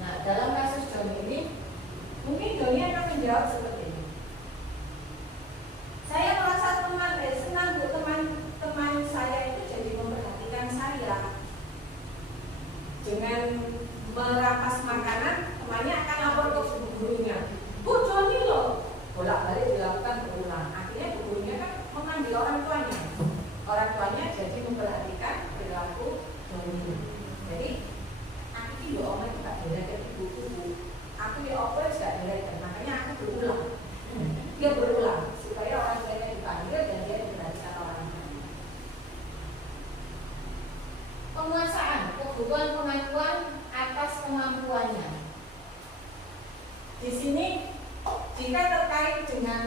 Nah, dalam kasus John ini, mungkin Joni akan menjawab seperti ini. Saya merasa senang bu, teman saya itu jadi memperhatikan saya. Dengan merampas makanan, temannya akan lapor ke gurunya. Bu, Joni loh, bolak-balik dilakukan berulang. Akhirnya gurunya kan memanggil orang tuanya. Orang tuanya jadi memperhatikan perilaku Joni. Jadi aku itu omong itu tak beda dari ibu-ibu. Aku di oper tidak beda, makanya aku berulang. Dia berulang supaya orang tuanya dipanggil dan dia diperhatikan orang tuanya. Penguasaan, kebutuhan pengakuan atas kemampuannya. Di sini jika terkait dengan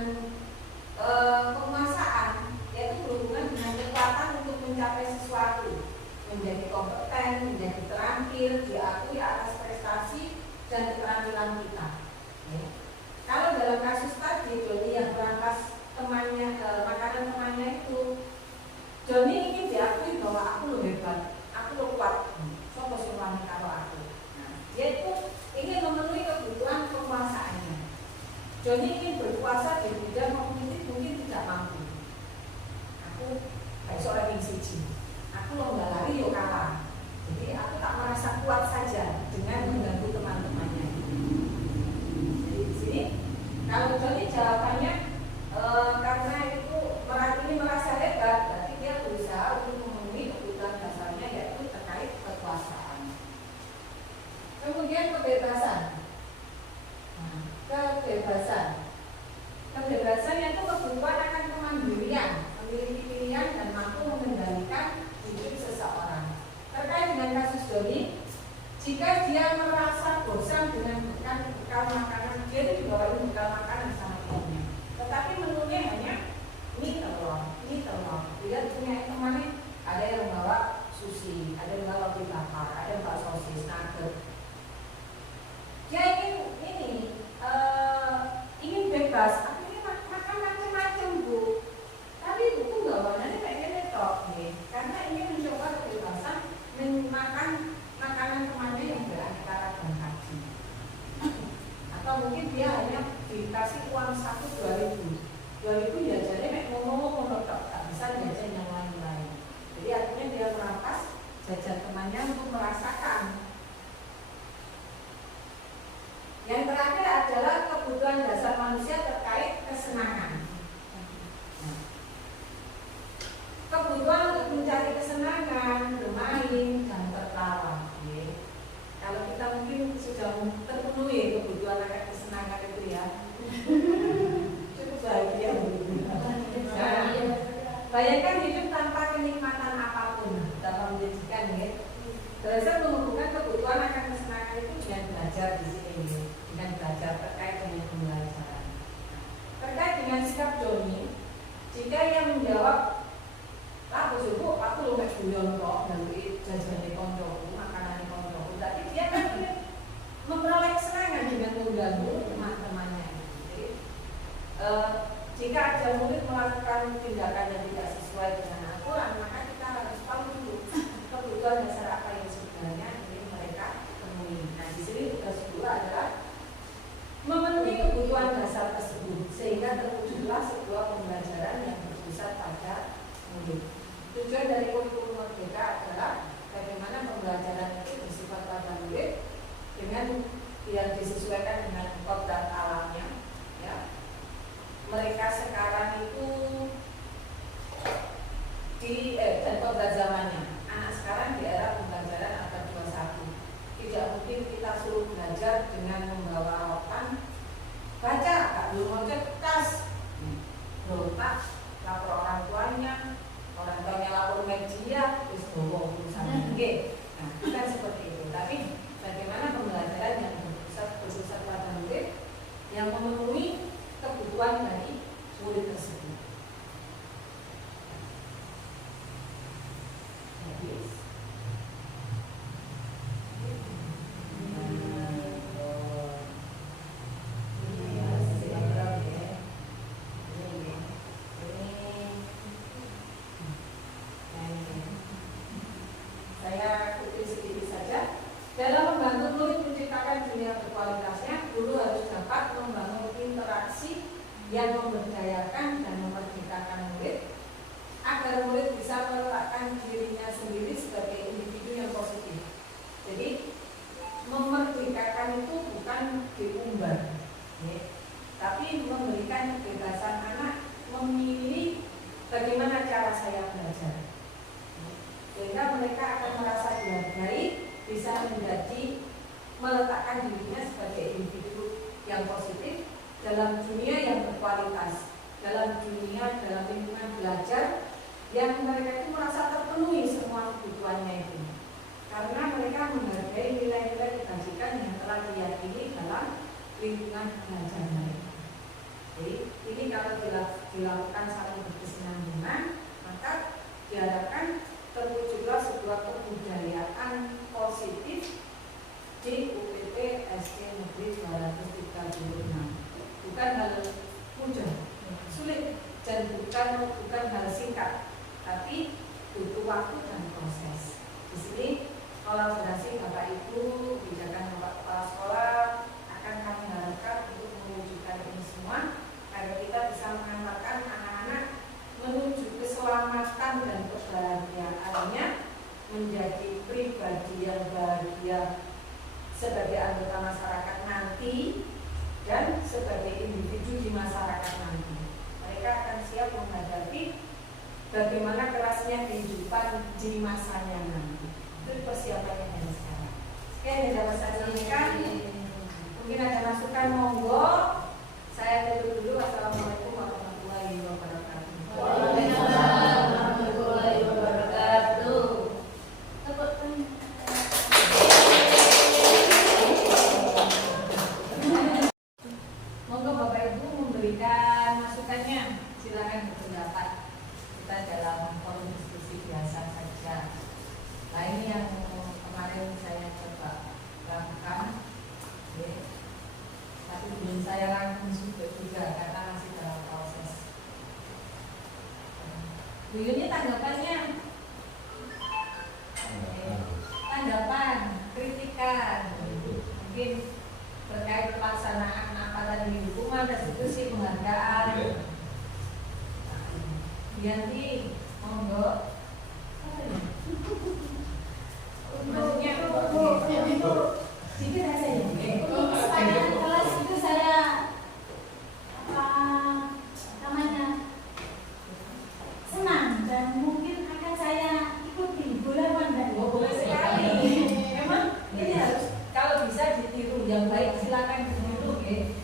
penguasaan, yaitu berhubungan dengan kekuatan untuk mencapai sesuatu, menjadi kompeten, menjadi terampil, diakui atas prestasi dan keterampilan kita. Ya. Kalau dalam kasus tadi Joni yang merampas temannya, makanan temannya itu, Joni ingin diakui bahwa aku lo hebat, aku lo kuat, sopo semuanya kalau aku. Nah, dia itu ingin memenuhi kebutuhan kekuasaannya. Joni ingin berkuasa di bidang kognitif mungkin tidak mampu. Aku kayak seorang yang siji. Aku lomba lari yuk kalah. Jadi aku tak merasa kuat saja dengan mengganggu teman-temannya. Jadi di sini kalau Joni jawabannya karena itu ini merasa hebat, berarti dia berusaha untuk memenuhi kebutuhan dasarnya yaitu terkait kekuasaan. Kemudian kebebasan. Kebebasan itu kebutuhan akan kemandirian, memiliki pilihan dan mampu mengendalikan hidup seseorang. Terkait dengan kasus Joni, jika dia merasa bosan dengan bekal makanan, dia itu dibawain bekal makanan sama ibunya. Tetapi menunya hanya mie telur. Dia punya temannya, ada yang membawa sushi, ada yang membawa roti bakar, ada yang membawa sosis, nugget. Dia ingin bebas. Aku ini makan macam-macam bu. Tapi buku nggak warnanya kayak gini toh, karena ingin mencoba kebebasan makan makanan temannya yang beraneka ragam tadi. Atau mungkin dia hanya dikasih uang 2.000 ya jadi mek ngono tak bisa jajan yang lain-lain. Jadi artinya dia merampas jajan temannya untuk merasakan. Yang terakhir adalah kebutuhan dasar manusia terkait kesenangan. Kebutuhan untuk mencari kesenangan, bermain, dan tertawa. Kalau kita mungkin sudah terpenuhi kebutuhan akan kesenangan itu ya, cukup bahagia. Nah, bayangkan hidup tanpa kenikmatan apapun, tanpa menjadikan ya. Belajar menumbuhkan kebutuhan akan kesenangan itu dengan belajar di sini, dengan belajar terkait dengan pembelajaran. Terkait dengan sikap Joni, jika ia menjawab, "Lah, Bu, aku lu mek guyon kok, dari jajane koncoku, makanan koncoku." Tapi dia kan ingin memperoleh kesenangan dengan mengganggu teman-temannya. Jadi, jika ada murid melakukan tindakan yang tidak sesuai dengan aturan, maka kita harus tahu dulu kebutuhan dasar apa yang sebenarnya ingin mereka penuhi. Nah, di sini tugas guru adalah memenuhi kebutuhan dasar tersebut sehingga terwujudlah sebuah pembelajaran yang berpusat pada murid. Tujuan dari kurikulum Merdeka adalah bagaimana pembelajaran itu bersifat pada murid dengan yang disesuaikan dengan kodrat alamnya, ya, yang memenuhi kebutuhan dari murid tersebut. Habis. Saya kutip sedikit saja. Dalam membantu murid menciptakan dunia berkualitasnya, guru harus dapat membangun interaksi yang memberdayakan dan memerdekakan murid, agar murid bisa meletakkan dirinya sendiri sebagai individu yang positif. Jadi memerdekakan itu bukan diumbar, ya, tapi memberikan kebebasan anak memilih bagaimana cara saya belajar, sehingga mereka akan merasa dihargai, bisa menjadi meletakkan dirinya sebagai individu yang positif dalam dunia yang berkualitas, dalam lingkungan belajar yang mereka itu merasa terpenuhi semua kebutuhannya itu, karena mereka menghargai nilai-nilai kebajikan yang telah diyakini dalam lingkungan belajar mereka. Jadi ini kalau dilakukan saling berkesinambungan, maka diharapkan terwujudlah sebuah kebudayaan positif di UPT SD Negeri 236. Bukan hal mudah, sulit, dan bukan hal singkat, tapi butuh waktu dan proses. Di sini kolaborasi Bapak Ibu, kebijakan Bapak Kepala Sekolah akan kami harapkan untuk mewujudkan ini semua, agar kita bisa mengantarkan anak-anak menuju keselamatan dan kebahagiaannya menjadi pribadi yang bahagia sebagai anggota masyarakat nanti dan sebagai individu di masyarakat nanti. Mereka akan siap menghadapi bagaimana kerasnya kehidupan di masanya nanti. Itu persiapannya dari sekarang. Oke, yang dapat saya sampaikan. Mungkin ada masukan, monggo. Saya tutup dulu. Wassalamualaikum warahmatullahi wabarakatuh. Waalaikumsalam warahmatullahi wabarakatuh. Monggo Bapak Ibu memberikan masukannya, silakan berpendapat. Kita dalam forum diskusi biasa saja. Nah ini yang kemarin saya coba lakukan, ya. Tapi belum saya langsung juga karena masih dalam proses. Bu Yuni tanggapannya? Tanggapan, kritikan, mungkin terkait pelaksanaan apa tadi, hukuman, restitusi, penghargaan. Yanti, monggo. Maksudnya untuk sedikit aja ya. Untuk kesepakat kelas itu saya senang dan mungkin akan saya ikuti. Boleh apa enggak? Boleh sekali. Memang ini harus kalau bisa ditiru, yang baik silakan ditiru, ya.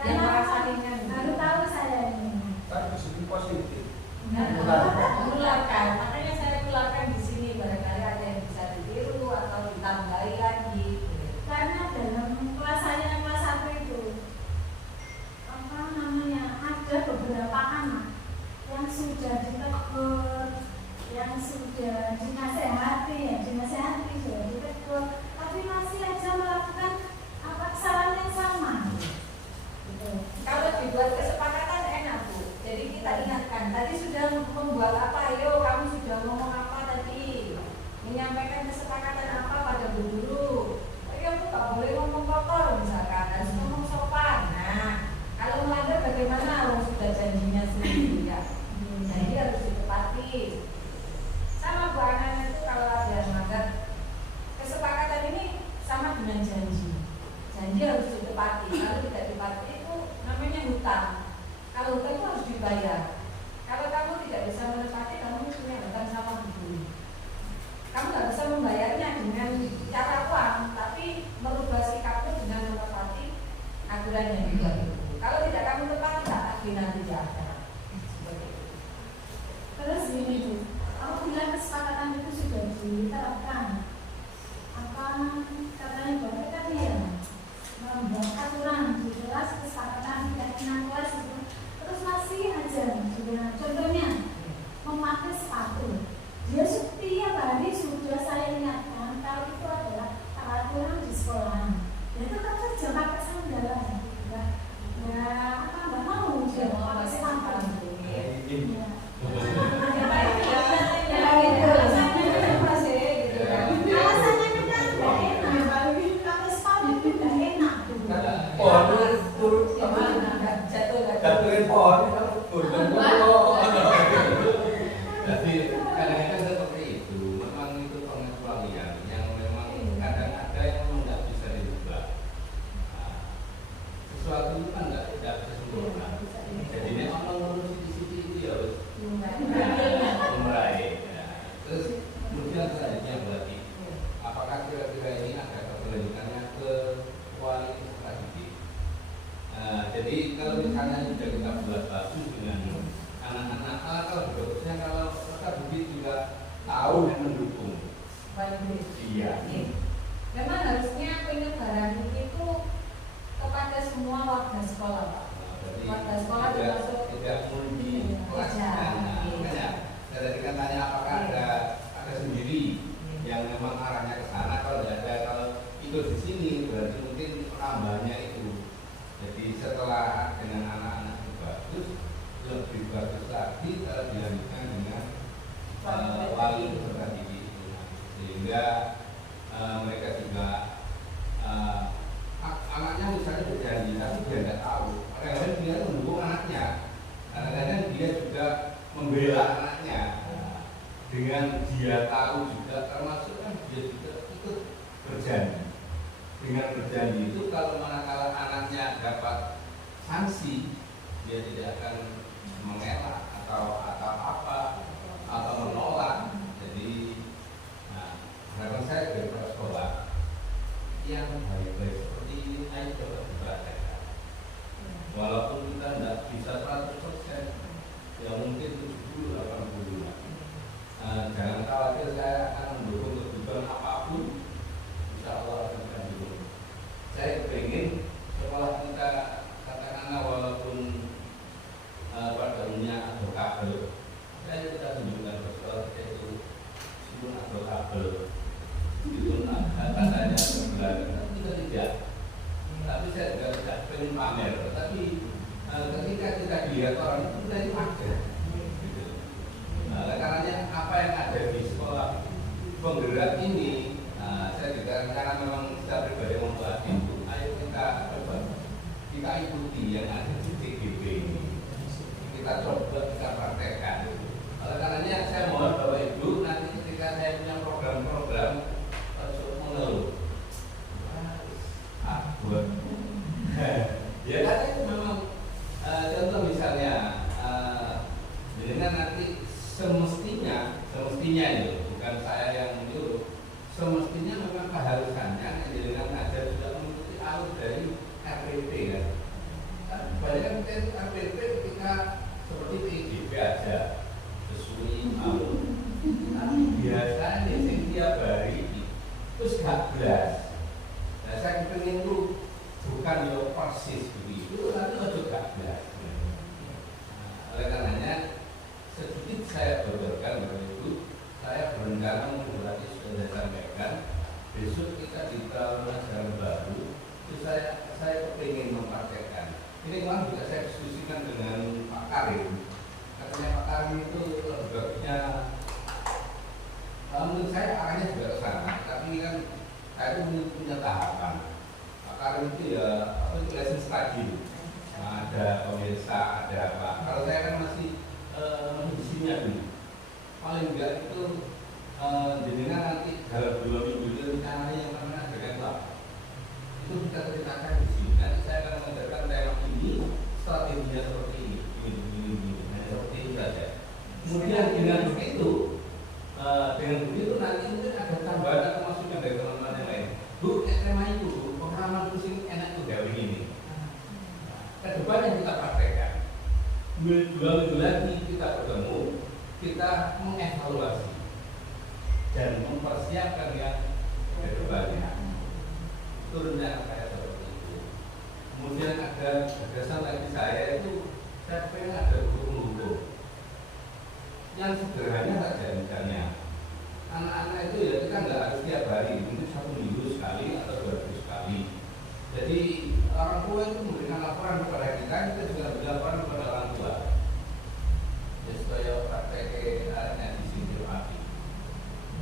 Yang merasa ringan baru tahu saya ini. Kan positif positif. Menularkan. Makanya saya tularkan di sini, barangkali ada yang bisa ditiru atau ditambahi lagi. Karena dalam kelas saya kelas 1 itu ada beberapa anak yang sudah ditegur, yang sudah dinasehati sudah ditegur, tapi masih aja melakukan kesalahan yang sama. Gitu. Kalau dibuat kesepakatan enak Bu. Jadi kita ingatkan, tadi sudah membuat apa, ayo kamu sudah ngomong apa tadi, menyampaikan kesepakatan apa pada Bu Guru. Kamu tak boleh ngomong kotor misalkan, harus ngomong sopan. Nah, kalau melanggar bagaimana? Orang sudah janjinya sendiri ya. Jadi harus ditepati. Sama Bu Ana itu kalau ada melanggar kesepakatan ini sama dengan janji. Janji harus ditepati. Kalau tidak ditepati itu namanya hutang. Kalau hutang itu harus dibayar. Kalau kamu tidak bisa menepati, kamu punya hutang sama Bu Guru. Kamu nggak bisa membayarnya dengan cara uang, tapi merubah sikapmu dengan menepati aturan yang dibuat itu. Kalau tidak kamu tepati, tak lagi nanti di akhirat. Terus gini Bu, apabila kesepakatan itu sudah diterapkan, katanya Bapak tadi ya membuat aturan di kelas pakai sepatu. Dia setiap hari sudah saya ingatkan kalau itu adalah peraturan di sekolahan. Dia tetap saja pakai sandal aja. Nggak mau dia pakai sepatu. Ya. Alasannya kan nggak enak. Pakai sepatu itu nggak enak tuh. Pohon turun jatuhin pohon Jadi kadang-kadang seperti itu, memang itu pengecualian yang memang kadang ada yang memang nggak bisa dirubah. Nah, sesuatu itu kan nggak bisa sempurna. Jadi ini orang sisi-sisi itu ya harus meraih. Terus kemudian selanjutnya berarti, apakah kira-kira ini ada keberlanjutannya ke kualitas tadi? Jadi kalau misalnya sudah kita buat bagus dengan anak-anak, kalau bagusnya kalau Pak Budi juga tahu dan mendukung. Iya. Memang harusnya penyebaran itu kepada semua warga sekolah, Pak. Warga sekolah termasuk tidak multi kelas. Makanya saya tadi kan tanya apakah ada sendiri yang memang arahnya ke sana. Kalau tidak ada, kalau itu di sini berarti mungkin penambahannya itu. Jadi setelah dengan anak-anak itu bagus, lebih bagus lagi kalau dilanjutkan dengan wali peserta didik itu, sehingga mereka juga anaknya misalnya berjanji tapi dia nggak tahu, kadang-kadang dia mendukung anaknya, kadang-kadang dia juga membela anaknya dengan dia tahu juga, termasuk kan dia juga ikut berjanji. Dengan berjanji itu kalau manakala anaknya dapat sanksi, dia tidak akan mengelak atau apa atau menolak. Jadi, harapan saya dari para sekolah yang baik-baik seperti ini, ayo coba dipraktekkan. Walaupun kita tidak bisa 100%, ya mungkin 70-80%. Jangan khawatir, saya akan mendukung kebutuhan apapun. Insya Allah akan dukung. Saya kepingin sekolah kita katakanlah walaupun pada umumnya ada kabel, saya kita tunjukkan ke sekolah kita itu sebelum ada kabel itu katanya sebelah, tapi kita tidak. Tapi saya juga tidak pengen pamer, tapi ketika kita lihat orang itu kita itu ada. Gitu. Karena apa yang ada di sekolah penggerak ini, saya juga karena memang kita pribadi membuat itu, ayo kita coba kita ikuti yang ada di TGB ini, kita coba kita praktekkan. Oleh karenanya saya mohon Bapak Ibu nanti ketika saya punya program-program mengeluh, buat ya kan itu memang contoh misalnya dengan nanti semestinya itu bukan saya yang menyuruh. Semestinya memang keharusannya dengan ajar juga mengikuti alur dari RPP kan. Kebanyakan kita itu RPP ketika seperti PIGB aja sesuai alur. Tapi biasanya setiap hari terus 14. Nah saya ingin itu bukan yang persis begitu, tapi juga 14. Oleh karenanya sedikit saya bocorkan Bapak Ibu, saya berencana membuat sudah sampaikan besok kita di tahun ajaran baru itu saya ingin mempraktekkan. Ini kemarin juga saya diskusikan dengan Pak Karim. Katanya Pak Karim itu bagusnya, menurut saya arahnya juga ke sana. Tapi kan saya itu punya tahapan. Pak Karim itu ya itu lesson study. Nah, ada pemirsa, ada apa. Kalau saya kan masih di sini dulu. Paling enggak itu jenengan nanti dalam 2 minggu itu rencananya yang namanya dengan apa? Itu kita ceritakan di sini. Nanti saya akan mengajarkan tema ini, strateginya seperti ini. Nah, seperti itu saja. Kemudian dengan begitu nanti mungkin ada tambahan atau masukan dari teman-teman yang lain. Bu, tema itu, pengalaman pusing enak tuh gawe ini. Kedepannya kita praktekkan. 2 minggu lagi kita bertemu, kita mengevaluasi dan mempersiapkan yang kedepannya. Itu rencana saya seperti itu. Kemudian ada gagasan lagi saya itu, saya pengen ada guru-guru. yang sederhana saja misalnya anak-anak itu ya kita nggak harus tiap hari, mungkin 1 minggu sekali atau 2 minggu sekali. Jadi orang tua itu memberikan laporan kepada kita juga beri laporan kepada orang tua. Ya supaya praktek anaknya di sini rapi.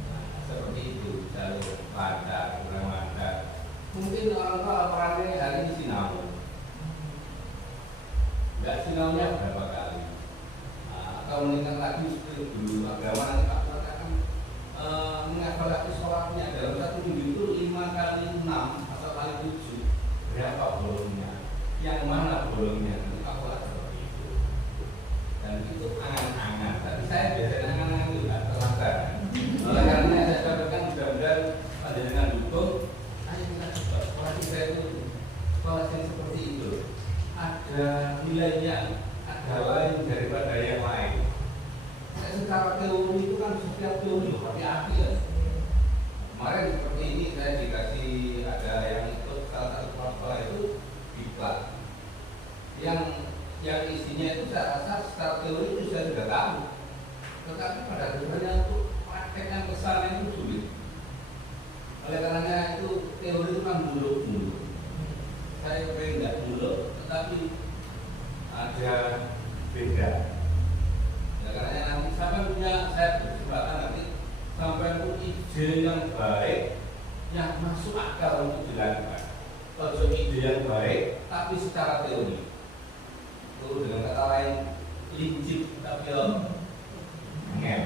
Nah, seperti itu jalur lancar, kurang lancar. Mungkin orang tua laporannya hari ini sinau, nggak sinaunya berapa kali. Atau meningkat lagi seperti guru agama nanti Pak Tuan akan mengevaluasi sholatnya dalam 1 minggu itu 5 kali 6 atau kali 7 berapa bolongnya, yang mana bolongnya nanti Pak Tuan seperti itu. Dan itu angan-angan, tapi saya biasanya angan-angan itu nggak terlaksana. Oleh karena saya sampaikan mudah-mudahan panjenengan dukung, ayo kita coba sekolah kita itu sekolah yang seperti itu ada nilainya, ada lain daripada yang lain. Secara teori itu kan setiap teori seperti api ya. Kemarin seperti ini saya dikasih ada yang ikut salah satu sekolah itu diklat. Yang isinya itu saya rasa secara teori itu saya sudah tahu. Tetapi pada dasarnya untuk prakteknya kesana itu sulit. Oleh karenanya itu teori itu kan muluk-muluk. Saya pengen nggak muluk, tetapi ada beda. Ya, karena nanti sampai punya saya berkesempatan nanti sampai punya ide yang baik yang masuk akal untuk dilakukan. Kalau ide yang baik tapi secara teori, itu dengan kata lain lincip tapi ngel.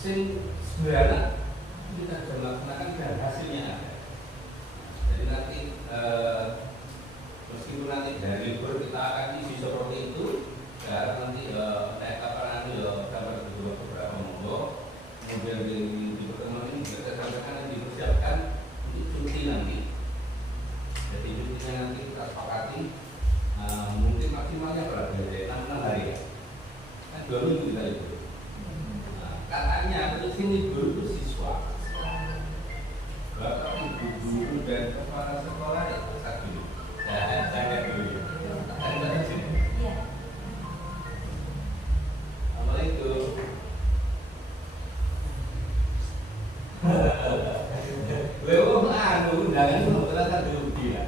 Sing sebenarnya kita sudah melaksanakan dan hasilnya ada. Jadi nanti meskipun nanti dari libur kita akan isi seperti itu. Ya, nanti kapan nanti sampai beberapa minggu, kemudian di pertemuan ini juga saya sampaikan yang dipersiapkan untuk cuti nanti. Jadi cutinya nanti kita sepakati mungkin maksimalnya berapa ya? 6 hari ya. Kan 2 minggu kita libur. Katanya untuk sini libur itu siswa, bapak ibu guru dan kepala sekolah ya satu. Ya, saya dulu. Ada di sini. Assalamualaikum. Lewat undangan itu ternyata dirugi ya.